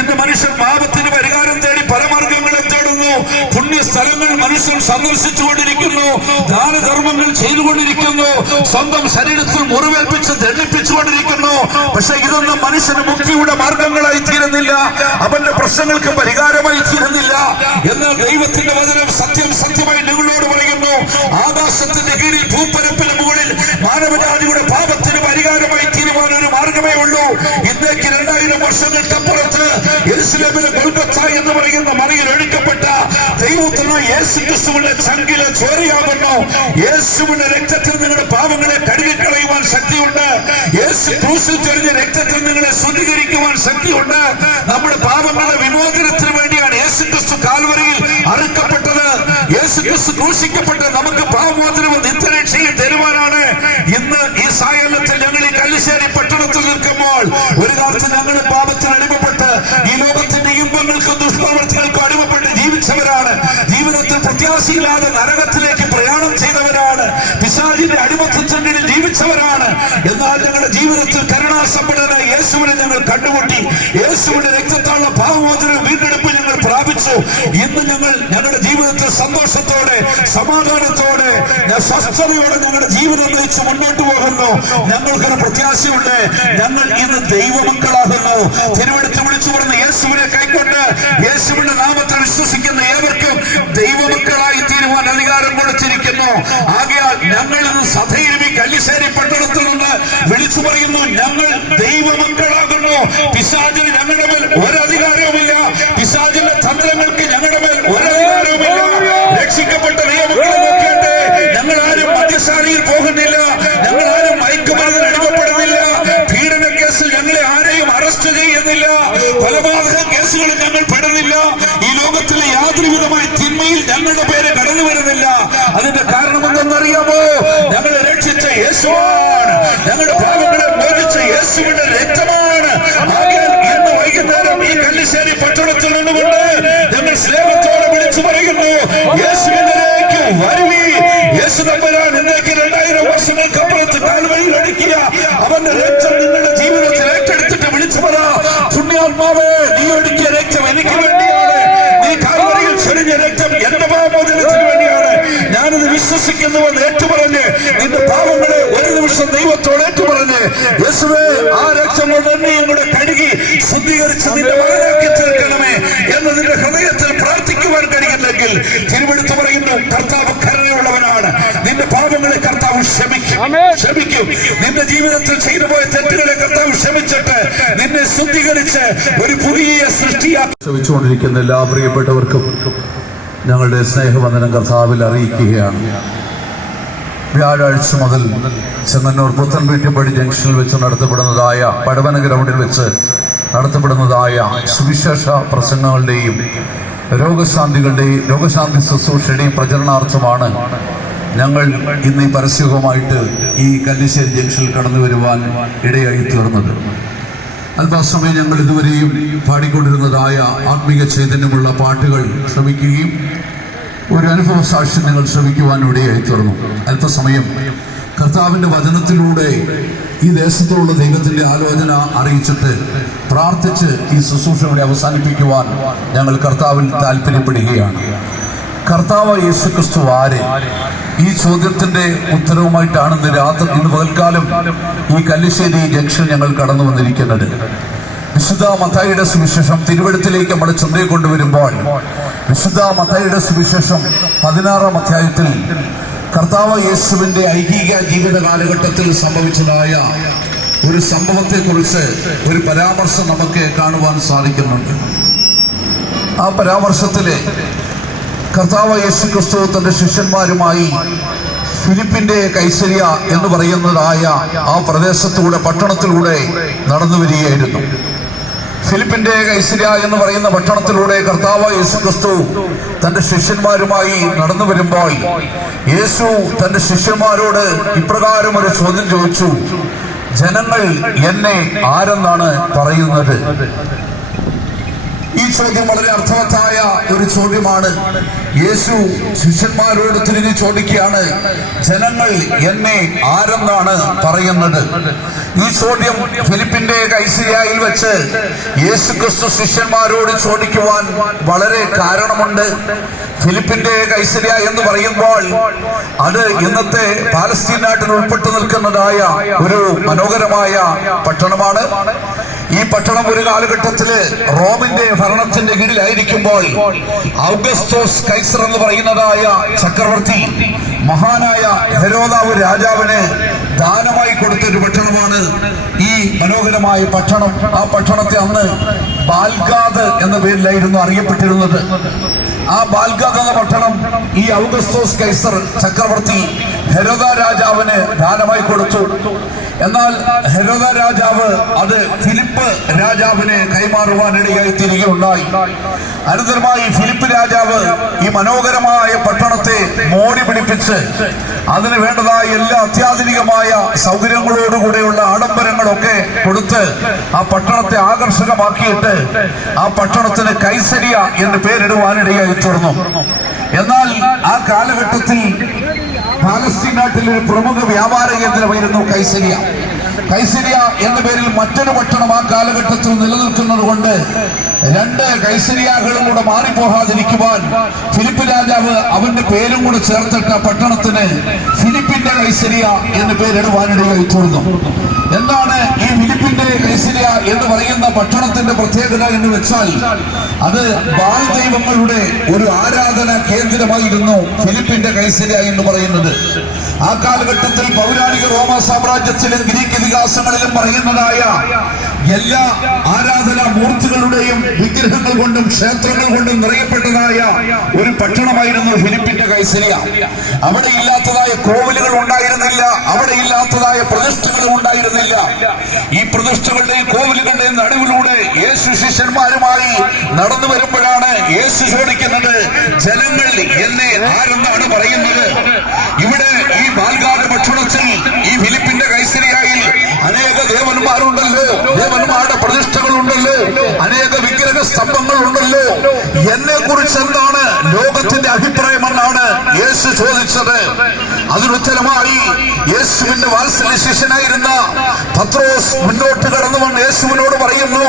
ഇന്ന് മനുഷ്യൻ പാപത്തിന് പരിഹാരം തേടി പല മാർഗങ്ങളെ തേടുന്നു. പുണ്യസ്ഥലങ്ങൾ മനുഷ്യൻ സന്ദർശിച്ചുകൊണ്ടിരിക്കുന്നു, ദാനധർമ്മങ്ങൾ ചെയ്തുകൊണ്ടിരിക്കുന്നു, സ്വന്തം ശരീരത്തിൽ മുറിവേൽപ്പിച്ച് ദണ്ഡിപ്പിച്ചുകൊണ്ടിരിക്കുന്നു. പക്ഷെ ഇതൊന്നും മനുഷ്യന് മുക്തിയുടെ മാർഗങ്ങളായി തീരുന്നില്ല, അവന്റെ പ്രശ്നങ്ങൾക്ക് പരിഹാരമായി തീരുന്നില്ല. എന്നാൽ ദൈവത്തിന്റെ വചനം സത്യമായി നിങ്ങളോട് പറയുന്നു, ആകാശത്തിന്റെ കീഴിൽ ഭൂപ്പരപ്പിന് മുകളിൽ മാനവജാതിയുടെ പാപത്തിന് പരിഹാരമായി തീരുവാൻ ഒരു മാർഗമേ ഉള്ളൂ. ഇന്നേക്ക് 2000 വർഷങ്ങൾക്കപ്പുറത്ത് യെരുശലേമിലെ ഗൊൽഗൊഥ എന്ന് പറയുന്ന മലയിൽ ഒഴുക്കപ്പെട്ട ദൈവപുത്രനായ യേശു ക്രിസ്തുവിന്റെ ചങ്കിലെ ചോരയാകുന്നു. യേശുവിന്റെ രക്തത്തിൽ നിങ്ങളുടെ പാപങ്ങളെ കഴുകിക്കളയുവാൻ ശക്തിയുണ്ട്. യേശു ക്രൂശിൽ ചൊരിഞ്ഞ രക്തത്തിൽ നിങ്ങളെ ശുദ്ധീകരിക്കുവാൻ ശക്തിയുണ്ട്. നമ്മുടെ പാപങ്ങളുടെ വിമോചനത്തിന് വേണ്ടിയാണ് യേശു ക്രിസ്തു കാൽവരിയിൽ അറുക്കപ്പെട്ടത്. യേശു ക്രിസ്തു ക്രൂശിക്കപ്പെട്ട് നമുക്ക് പാപമോചനവും നിത്യരക്ഷയും തരുവാനാണ്. ഇന്ന് ഈ സായാഹ്നത്തിൽ ഞങ്ങൾ ഈ കല്ലിശ്ശേരി പട്ടണത്തിൽ നിൽക്കുമ്പോൾ ഒരു കാലത്ത് ഞങ്ങൾ പാപത്തിന് അടിമപ്പെട്ട് ഈ ലോകത്തിന്റെ ഇമ്പങ്ങൾക്കും ദുഷ്പ്രവൃത്തികൾക്കും അടിമപ്പെട്ട് ജീവിച്ചവരാണ്. ജീവിതത്തിൽ പ്രത്യാശയില്ലാതെ നരകത്തിലേക്ക് പ്രയാണം ചെയ്തവരാണ്. പിശാചിന്റെ അടിമത്തത്തിൽ ജീവിച്ചവരാണ്. എന്നാൽ ഞങ്ങളുടെ ജീവിതത്തിൽ കരുണാസമ്പന്നനായ യേശുവിനെ ഞങ്ങൾ കണ്ടുമുട്ടി. യേശുവിന്റെ രക്തത്താലുള്ള പാപമോചനവും വീണ്ടെടുപ്പ് ഞങ്ങൾ പ്രാപിച്ചു. ഇന്ന് ഞങ്ങൾ ഞങ്ങളുടെ ജീവിതത്തിൽ സന്തോഷത്തോടെ സമാധാനത്തോടെ സ്വസ്ഥതയോടെ ഞങ്ങളുടെ ജീവിതം നയിച്ച് മുന്നോട്ട് പോകുന്നു. ഞങ്ങൾക്കൊരു പ്രത്യാശയുണ്ട്, ഞങ്ങൾ ഇന്ന് ദൈവമക്കളാകുന്നു. തിരുവെടുത്ത് വിളിച്ചു പറഞ്ഞ യേശുവിനെ കൈക്കൊണ്ട് യേശുവിന്റെ നാമത്തിൽ വിശ്വസിക്കുന്ന ഏവർക്കും ദൈവമക്കളായി തീരുവാൻ അധികാരം കൊടുത്തിരിക്കുന്നു. ആകയാൽ ഞങ്ങൾ ഇന്ന് സഭയിലും ഈ കല്ലിശ്ശേരി പട്ടണത്തിൽ നിന്ന് വിളിച്ചു പറയുന്നു, ഞങ്ങൾ ദൈവമക്കളാകുന്നു. പിശാചിന് ഞങ്ങളുടെ മേൽ ഒരധികാരവുമില്ല. പിശാചിന്റെ തന്ത്രങ്ങൾക്ക് ഞങ്ങളുടെ മേൽ ഒരധികാരവുമില്ല. രക്ഷിക്കപ്പെട്ട ദൈവമക്കളെ നോക്കേണ്ടേ, ഞങ്ങൾ ആരും മദ്യശാലയിൽ പോകുന്നില്ല, ഞങ്ങൾ ആരും മയക്കുമരുന്നിന് അടിമപ്പെടുന്നില്ല, പീഡന കേസിൽ ഞങ്ങളെ ആരെയും അറസ്റ്റ് ചെയ്യുന്നില്ല, കൊലപാതക കേസുകളിൽ ഞങ്ങൾ പെടുന്നില്ല. ഈ ലോകത്തിലെ യാതൊരു വിധമായ തിന്മയിൽ ഞങ്ങളുടെ പേര് കടന്നു വരുന്നില്ല. അതിന്റെ കാരണം എന്തെന്നറിയാമോ? ഞങ്ങളെ രക്ഷിച്ച യേശുവാണ്, ഞങ്ങളുടെ പാപങ്ങളെ മോചിച്ച യേശുവിന്റെ രക്തമാണ്. ആകയാൽ ഇന്ന് വൈകുന്നേരം ഈ കല്ലിശ്ശേരി പട്ടണത്തിൽ നിന്നുകൊണ്ട് ഞങ്ങൾ സ്നേഹത്തോടെ വിളിച്ചു പറയുന്നു, യേശുവിലേക്ക് വരുവീ. യേശു തമ്പുരാൻ ഇന്നേക്ക് 2000 വർഷങ്ങൾക്കപ്പുറത്ത് കാൽവരിയിൽ ഒഴുക്കിയ അവന്റെ രക്തം നിങ്ങളുടെ ജീവിതത്തിൽ ഏറ്റെടുത്തിട്ട് വിളിച്ചു പറ, പുണ്യാത്മാവേ, നീ ഒഴുക്കിയ രക്തം എനിക്ക് വേണ്ടിയാണ്, നീ കാൽവരിയിൽ ചൊരിഞ്ഞ രക്തം എന്റെ പാപമോചനത്തിന് വേണ്ടിയാണ്. ഞാനത് വിശ്വസിക്കുന്നുവെന്ന് ഏറ്റുപറഞ്ഞ് നിന്റെ പാപങ്ങളെ ഒരു നിമിഷം ദൈവത്തോട് ഏറ്റുപറഞ്ഞ്, യേശുവേ, ആ രക്തം കൊണ്ട് എന്നെ കൂടെ കഴുകി ശുദ്ധീകരിച്ച് നിന്റെ മകനാക്കി തീർക്കണമേ എന്ന് നിന്റെ ഹൃദയത്തിൽ പ്രാർത്ഥിക്കുവാൻ കഴിയുന്നെങ്കിൽ തിരുവെടുത്ത് പറയുന്നു, കർത്താവ് കരുണയുള്ളവനാണ്. നിന്റെ പാപങ്ങളെ കർത്താവ് ക്ഷമിക്കും. നിന്റെ ജീവിതത്തിൽ ചെയ്തു പോയ തെറ്റുകളെ കർത്താവ് ക്ഷമിച്ചിട്ട് നിന്നെ ശുദ്ധീകരിച്ച് ഒരു പുതിയ സൃഷ്ടിയാക്കി. ശ്രമിച്ചുകൊണ്ടിരിക്കുന്ന എല്ലാ പ്രിയപ്പെട്ടവർക്കും ഞങ്ങളുടെ സ്നേഹവന്ദനം കർത്താവിൽ അറിയിക്കുകയാണ്. വ്യാഴാഴ്ച മുതൽ ചെങ്ങന്നൂർ പുത്തൻപേറ്റപ്പടി ജംഗ്ഷനിൽ വെച്ച് നടത്തപ്പെടുന്നതായ പടവന ഗ്രൗണ്ടിൽ വെച്ച് നടത്തപ്പെടുന്നതായ സുവിശേഷ പ്രസംഗങ്ങളുടെയും രോഗശാന്തി ശുശ്രൂഷയുടെയും പ്രചരണാർത്ഥമാണ് ഞങ്ങൾ ഇന്ന് ഈ പരസ്യവുമായിട്ട് ഈ കല്ലിശ്ശേരി ജംഗ്ഷനിൽ കടന്നു വരുവാൻ ഇടയായി തീർന്നത്. അല്പസമയം ഞങ്ങൾ ഇതുവരെയും പാടിക്കൊണ്ടിരുന്നതായ ആത്മീക ചൈതന്യമുള്ള പാട്ടുകൾ ശ്രമിക്കുകയും ഒരു അനുഭവ സാക്ഷ്യം നിങ്ങൾ ശ്രമിക്കുവാനും ഇടയായി തീർന്നു. അല്പസമയം കർത്താവിൻ്റെ വചനത്തിലൂടെ ഈ ദേശത്തുള്ള ദൈവത്തിൻ്റെ ആലോചന അറിയിച്ചിട്ട് പ്രാർത്ഥിച്ച് ഈ ശുശ്രൂഷ ഇവിടെ അവസാനിപ്പിക്കുവാൻ ഞങ്ങൾ കർത്താവിൽ താല്പര്യപ്പെടുകയാണ്. കർത്താവ് യേശുക്രിസ്തു ആര്? ഈ ചോദ്യത്തിന്റെ ഉത്തരവുമായിട്ടാണ് ഇന്ന് പകൽക്കാലം ഈ കല്ലിശ്ശേരി ജംഗ്ഷൻ ഞങ്ങൾ കടന്നു വന്നിരിക്കുന്നത്. വിശുദ്ധ മത്തായിയുടെ സുവിശേഷം തിരുവഴുത്തിലേക്ക് നമ്മുടെ ചിന്തയെ കൊണ്ടുവരുമ്പോൾ വിശുദ്ധ മത്തായിയുടെ സുവിശേഷം 16-ാം അധ്യായത്തിൽ കർത്താവ് യേശുവിന്റെ ഐഹിക ജീവിത കാലഘട്ടത്തിൽ സംഭവിച്ചതായ ഒരു സംഭവത്തെക്കുറിച്ച് ഒരു പരാമർശം നമുക്ക് കാണുവാൻ സാധിക്കുന്നുണ്ട്. ആ പരാമർശത്തില് കർത്താവ് യേശുക്രിസ്തു തന്റെ ശിഷ്യന്മാരുമായി ഫിലിപ്പിന്റെ കൈസരിയ എന്ന് പറയുന്നതായ ആ പ്രദേശത്തൂടെ പട്ടണത്തിലൂടെ നടന്നു വരികയായിരുന്നു. ഫിലിപ്പിന്റെ കൈസരിയ എന്ന് പറയുന്ന പട്ടണത്തിലൂടെ കർത്താവ് യേശുക്രിസ്തു തന്റെ ശിഷ്യന്മാരുമായി നടന്നു വരുമ്പോൾ യേശു തന്റെ ശിഷ്യന്മാരോട് ഇപ്രകാരം ഒരു ചോദ്യം ചോദിച്ചു: ജനങ്ങൾ എന്നെ ആരെന്നാണ് പറയുന്നത്? ഈ ചോദ്യം വളരെ അർത്ഥവത്തായ ഒരു ചോദ്യമാണ്. യേശു ശിഷ്യന്മാരോട് തിരിഞ്ഞ് ചോദിക്കുകയാണ്, ജനങ്ങൾ എന്നെ ആരെന്നാണ് പറയുന്നത്? ഈ ചോദ്യം ഫിലിപ്പിന്റെ കൈസരിയയിൽ വെച്ച് യേശുക്രിസ്തു ശിഷ്യന്മാരോട് ചോദിക്കുവാൻ വളരെ കാരണമുണ്ട്. ഫിലിപ്പിന്റെ കൈസരിയ എന്ന് പറയുമ്പോൾ അത് ഇന്നത്തെ പാലസ്തീൻ നാട്ടിൽ ഉൾപ്പെട്ടു നിൽക്കുന്നതായ ഒരു മനോഹരമായ പട്ടണമാണ്. ഈ പട്ടണം ഒരു കാലഘട്ടത്തില് റോമിന്റെ ഭരണത്തിന്റെ കീഴിലായിരിക്കുമ്പോൾ ഔഗസ്തോസ് കൈസർ എന്ന് പറയുന്നതായ ചക്രവർത്തി മഹാനായ ഹെരോദാവ് രാജാവിന് ദാനമായി കൊടുത്തൊരു പട്ടണമാണ് ഈ മനോഹരമായ പട്ടണം. ആ പട്ടണത്തെ അന്ന് ബാൽഗാദ് എന്ന പേരിലായിരുന്നു അറിയപ്പെട്ടിരുന്നത്. ആ ബാൽഗാദ് എന്ന പട്ടണം ഈ ഔഗസ്തോസ് കൈസർ ചക്രവർത്തി ഹെരോദ രാജാവിന് ദാനമായി കൊടുത്തു. എന്നാൽ ഹെരോദ രാജാവ് അത് ഫിലിപ്പ് രാജാവിനെ കൈമാറുവാനിടയായി തിരികെയുണ്ടായി. അനന്തരമായി ഫിലിപ്പ് രാജാവ് ഈ മനോഹരമായ പട്ടണത്തെ മോടി പിടിപ്പിച്ച് അതിന് വേണ്ടതായ എല്ലാ അത്യാധുനികമായ സൗകര്യങ്ങളോടുകൂടെയുള്ള ആഡംബരങ്ങളൊക്കെ കൊടുത്ത് ആ പട്ടണത്തെ ആകർഷകമാക്കിയിട്ട് ആ പട്ടണത്തിന് കൈസരിയ എന്ന് പേരിടുവാനിടയായി തീർന്നു. എന്നാൽ ആ കാലഘട്ടത്തിൽ പാലസ്തീൻ നാട്ടിൽ ഒരു പ്രമുഖ വ്യാപാര കേന്ദ്രമായിരുന്നു കൈസരിയ. കൈസരിയ എന്ന പേരിൽ മറ്റൊരു പട്ടണം ആ കാലഘട്ടത്തിൽ നിലനിൽക്കുന്നത് കൊണ്ട് രണ്ട് കൈസരിയകളും കൂടെ മാറിപ്പോകാതിരിക്കുവാൻ ഫിലിപ്പ് രാജാവ് അവന്റെ പേരും കൂടെ ചേർത്തിട്ട് പട്ടണത്തിന് ഫിലിപ്പിന്റെ കൈസരിയ എന്ന് പേരിടുവാനിടയായി തീർന്നു. എന്താണ് ഈ ഫിലിപ്പിന്റെ കൈസരിയ എന്ന് പറയുന്ന പട്ടണത്തിന്റെ പ്രത്യേകത എന്ന് വെച്ചാൽ അത് ബാൽ ദൈവങ്ങളുടെ ഒരു ആരാധനാ കേന്ദ്രമായിരുന്നു ഫിലിപ്പിന്റെ കൈസരിയ എന്ന് പറയുന്നത്. ആ കാലഘട്ടത്തിൽ പൗരാണിക റോമ സാമ്രാജ്യത്തിലും ഗ്രീക്ക് ഇതിഹാസങ്ങളിലും പറയുന്നതായ എല്ലാ ആരാധനാ മൂർത്തികളുടെയും വിഗ്രഹങ്ങൾ കൊണ്ടും ക്ഷേത്രങ്ങൾ കൊണ്ടും നിറയപ്പെട്ടതായ ഒരു പട്ടണമായിരുന്നു ഫിലിപ്പിന്റെ കൈസരിയ. അവിടെ ഇല്ലാത്തതായ കോവിലുകൾ ഉണ്ടായിരുന്നില്ല, അവിടെ ഇല്ലാത്തതായ പ്രതിഷ്ഠകൾ ഉണ്ടായിരുന്നില്ല. ഈ പ്രതിഷ്ഠകളുടെയും കോവിലുകളുടെയും നടുവിലൂടെ യേശു ശിഷ്യന്മാരുമായി നടന്നു വരുമ്പോഴാണ് യേശു ചോദിക്കുന്നത്, ജനങ്ങൾ എന്നെ ആരെന്നാണ് പറയുന്നത്? ഇവിടെ ഈ ബാൽഗാദ് പട്ടണത്തിൽ ഈ ഫിലിപ്പിന്റെ കൈസരിയയിൽ അനേക ദേവന്മാരുണ്ടല്ലോ, ദേവന്മാരുടെ പ്രതിഷ്ഠകളുണ്ടല്ലോ, അനേക വിഗ്രഹ സ്തംഭങ്ങൾ ഉണ്ടല്ലോ, എന്നെ കുറിച്ച് എന്താണ് ലോകത്തിന്റെ അഭിപ്രായമെന്നാണ് യേശു ചോദിച്ചത്. അതിനുത്തരമായി യേശുവിന്റെ വാത്സല്യ ശിഷ്യനായിരുന്ന പത്രോസ് മുന്നോട്ട് കടന്നു വന്ന് യേശുവിനോട് പറയുന്നു,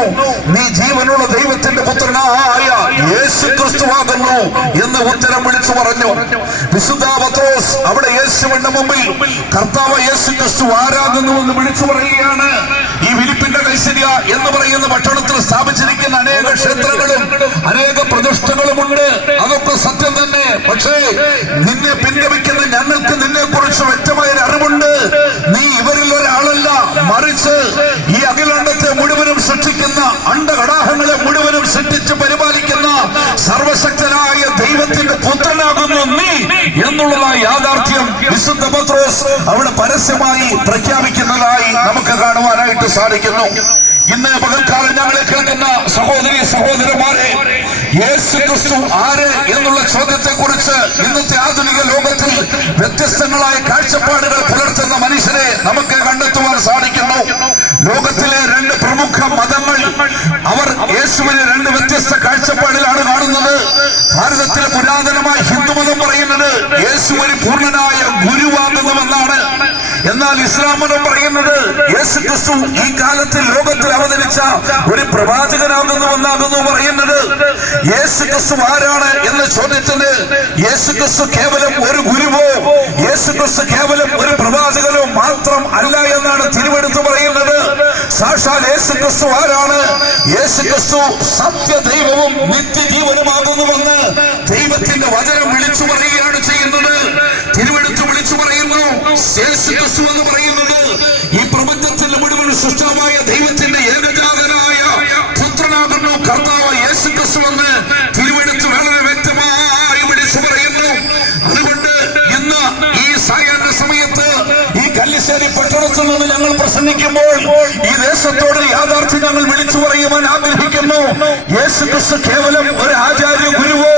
നീ ജീവനുള്ള ദൈവത്തിന്റെ പുത്രനായ യേശു ക്രിസ്തുവാകുന്നു എന്ന് ഉത്തരം വിളിച്ചു പറഞ്ഞു. വിശുദ്ധ പത്രോസ് അവിടെ യേശുവിന്റെ മുമ്പിൽ കർത്താവ് യേശു ക്രിസ്തു ആരാകുന്നു എന്ന് വിളിച്ചു പറയുകയാണ്. ഈ ഫിലിപ്പിന്റെ കൈസരിയ എന്ന് പറയുന്ന പട്ടണത്തിൽ സ്ഥാപിച്ചിരിക്കുന്ന അനേക ക്ഷേത്രങ്ങളും അനേക പ്രതിഷ്ഠകളുമുണ്ട്, അതൊക്കെ സത്യം തന്നെ. പക്ഷേ നിന്നെ പിൻഗമിക്കുന്ന ഞങ്ങൾക്ക് നിന്നെ കുറിച്ച് വ്യക്തമായ അറിവുണ്ട്. നീ ഇവരിൽ ഒരാളല്ല, മറിച്ച് ഈ അഖിലാണ്ടത്തെ മുഴുവനും സൃഷ്ടിക്കുന്ന അണ്ടകടാഹങ്ങളെ മുഴുവനും സൃഷ്ടിച്ച് പരിപാലിക്കുന്ന സർവശക്തനായ ദൈവത്തിന്റെ പുത്രനാകുന്നു നീ എന്നുള്ളതായ യാഥാർത്ഥ്യം വിശുദ്ധ പത്രോസ് അവിടെ പരസ്യമായി പ്രഖ്യാപിക്കുന്നതായി നമുക്ക് കാണുവാനായിട്ട് സാധിക്കുന്നു. ഇന്ന് പകൽക്കാലം ഞങ്ങളെ കേൾക്കുന്ന സഹോദരി സഹോദരന്മാരെ, യേശു ക്രിസ്തു ആര് എന്നുള്ള ചോദ്യത്തെ കുറിച്ച് ഇന്നത്തെ ആധുനിക ലോകത്തിൽ വ്യത്യസ്തങ്ങളായ കാഴ്ചപ്പാടുകൾ പുലർത്തുന്ന മനുഷ്യരെ നമുക്ക് കണ്ടെത്തുവാൻ സാധിക്കുന്നു. ലോകത്തിലെ രണ്ട് പ്രമുഖ മതങ്ങൾ അവർ യേശുവിനെ രണ്ട് വ്യത്യസ്ത കാഴ്ചപ്പാടിലാണ് കാണുന്നത്. ഭാരതത്തിലെ പുരാതനമായ ഹിന്ദുമതം പറയുന്നത് യേശു ഒരു പൂർണ്ണനായ ഗുരുവാകുന്നുവെന്നാണ്. എന്നാൽ എന്നാൽ ഇസ്ലാം മതം പറയുന്നത് യേശു ക്രിസ്തു ഈ കാലത്തിൽ ലോകത്തിൽ അവതരിച്ച ഒരു പ്രവാചകനാകുന്നുവെന്നാകുന്നു പറയുന്നത്. യേശു ക്രിസ്തു ആരാണ് എന്ന ചോദ്യത്തിന് യേശു ക്രിസ്തു കേവലം ഒരു ഗുരുവോ യേശു ക്രിസ്തു കേവലം ഒരു പ്രവാചകനോ മാത്രം അല്ല എന്നാണ് തിരുവെടുത്ത് പറയുന്നത്. സാക്ഷാൽ യേശു ക്രിസ്തു ആരാണ്? യേശു ക്രിസ്തു സത്യദൈവവും നിത്യജീവനുമാകുന്നുവെന്ന് ദൈവത്തിന്റെ വചനം വിളിച്ചു പറയുകയാണ് ചെയ്യുന്നത്. തിരുവെടുത്ത് വിളിച്ചു പറയുന്നു, യേശു ക്രിസ്തു എന്ന് പറയുന്നത് ഈ പ്രപഞ്ചത്തിന്റെ മുഴുവൻ സൃഷ്ടമായ ദൈവത്തിന്റെ ഏകജാതനായ പുത്രനാകുന്നു കർത്താവ് യേശു ക്രിസ്തു എന്ന് തിരുവെടുത്ത് വളരെ വ്യക്തമായി വിളിച്ചു പറയുന്നു. അതുകൊണ്ട് ഇന്ന് ഈ സായാഹ്ന സമയത്ത് ഈ കല്ലിശ്ശേരി പട്ടണത്തിൽ നിന്ന് ഞങ്ങൾ പ്രസംഗിക്കുമ്പോൾ ഈ ദേശത്തോട് യാഥാർത്ഥ്യം ഞങ്ങൾ വിളിച്ചു പറയുവാൻ ആഗ്രഹിക്കുന്നു. യേശു ക്രിസ്തു കേവലം ഒരു ആചാര്യ ഗുരുവോ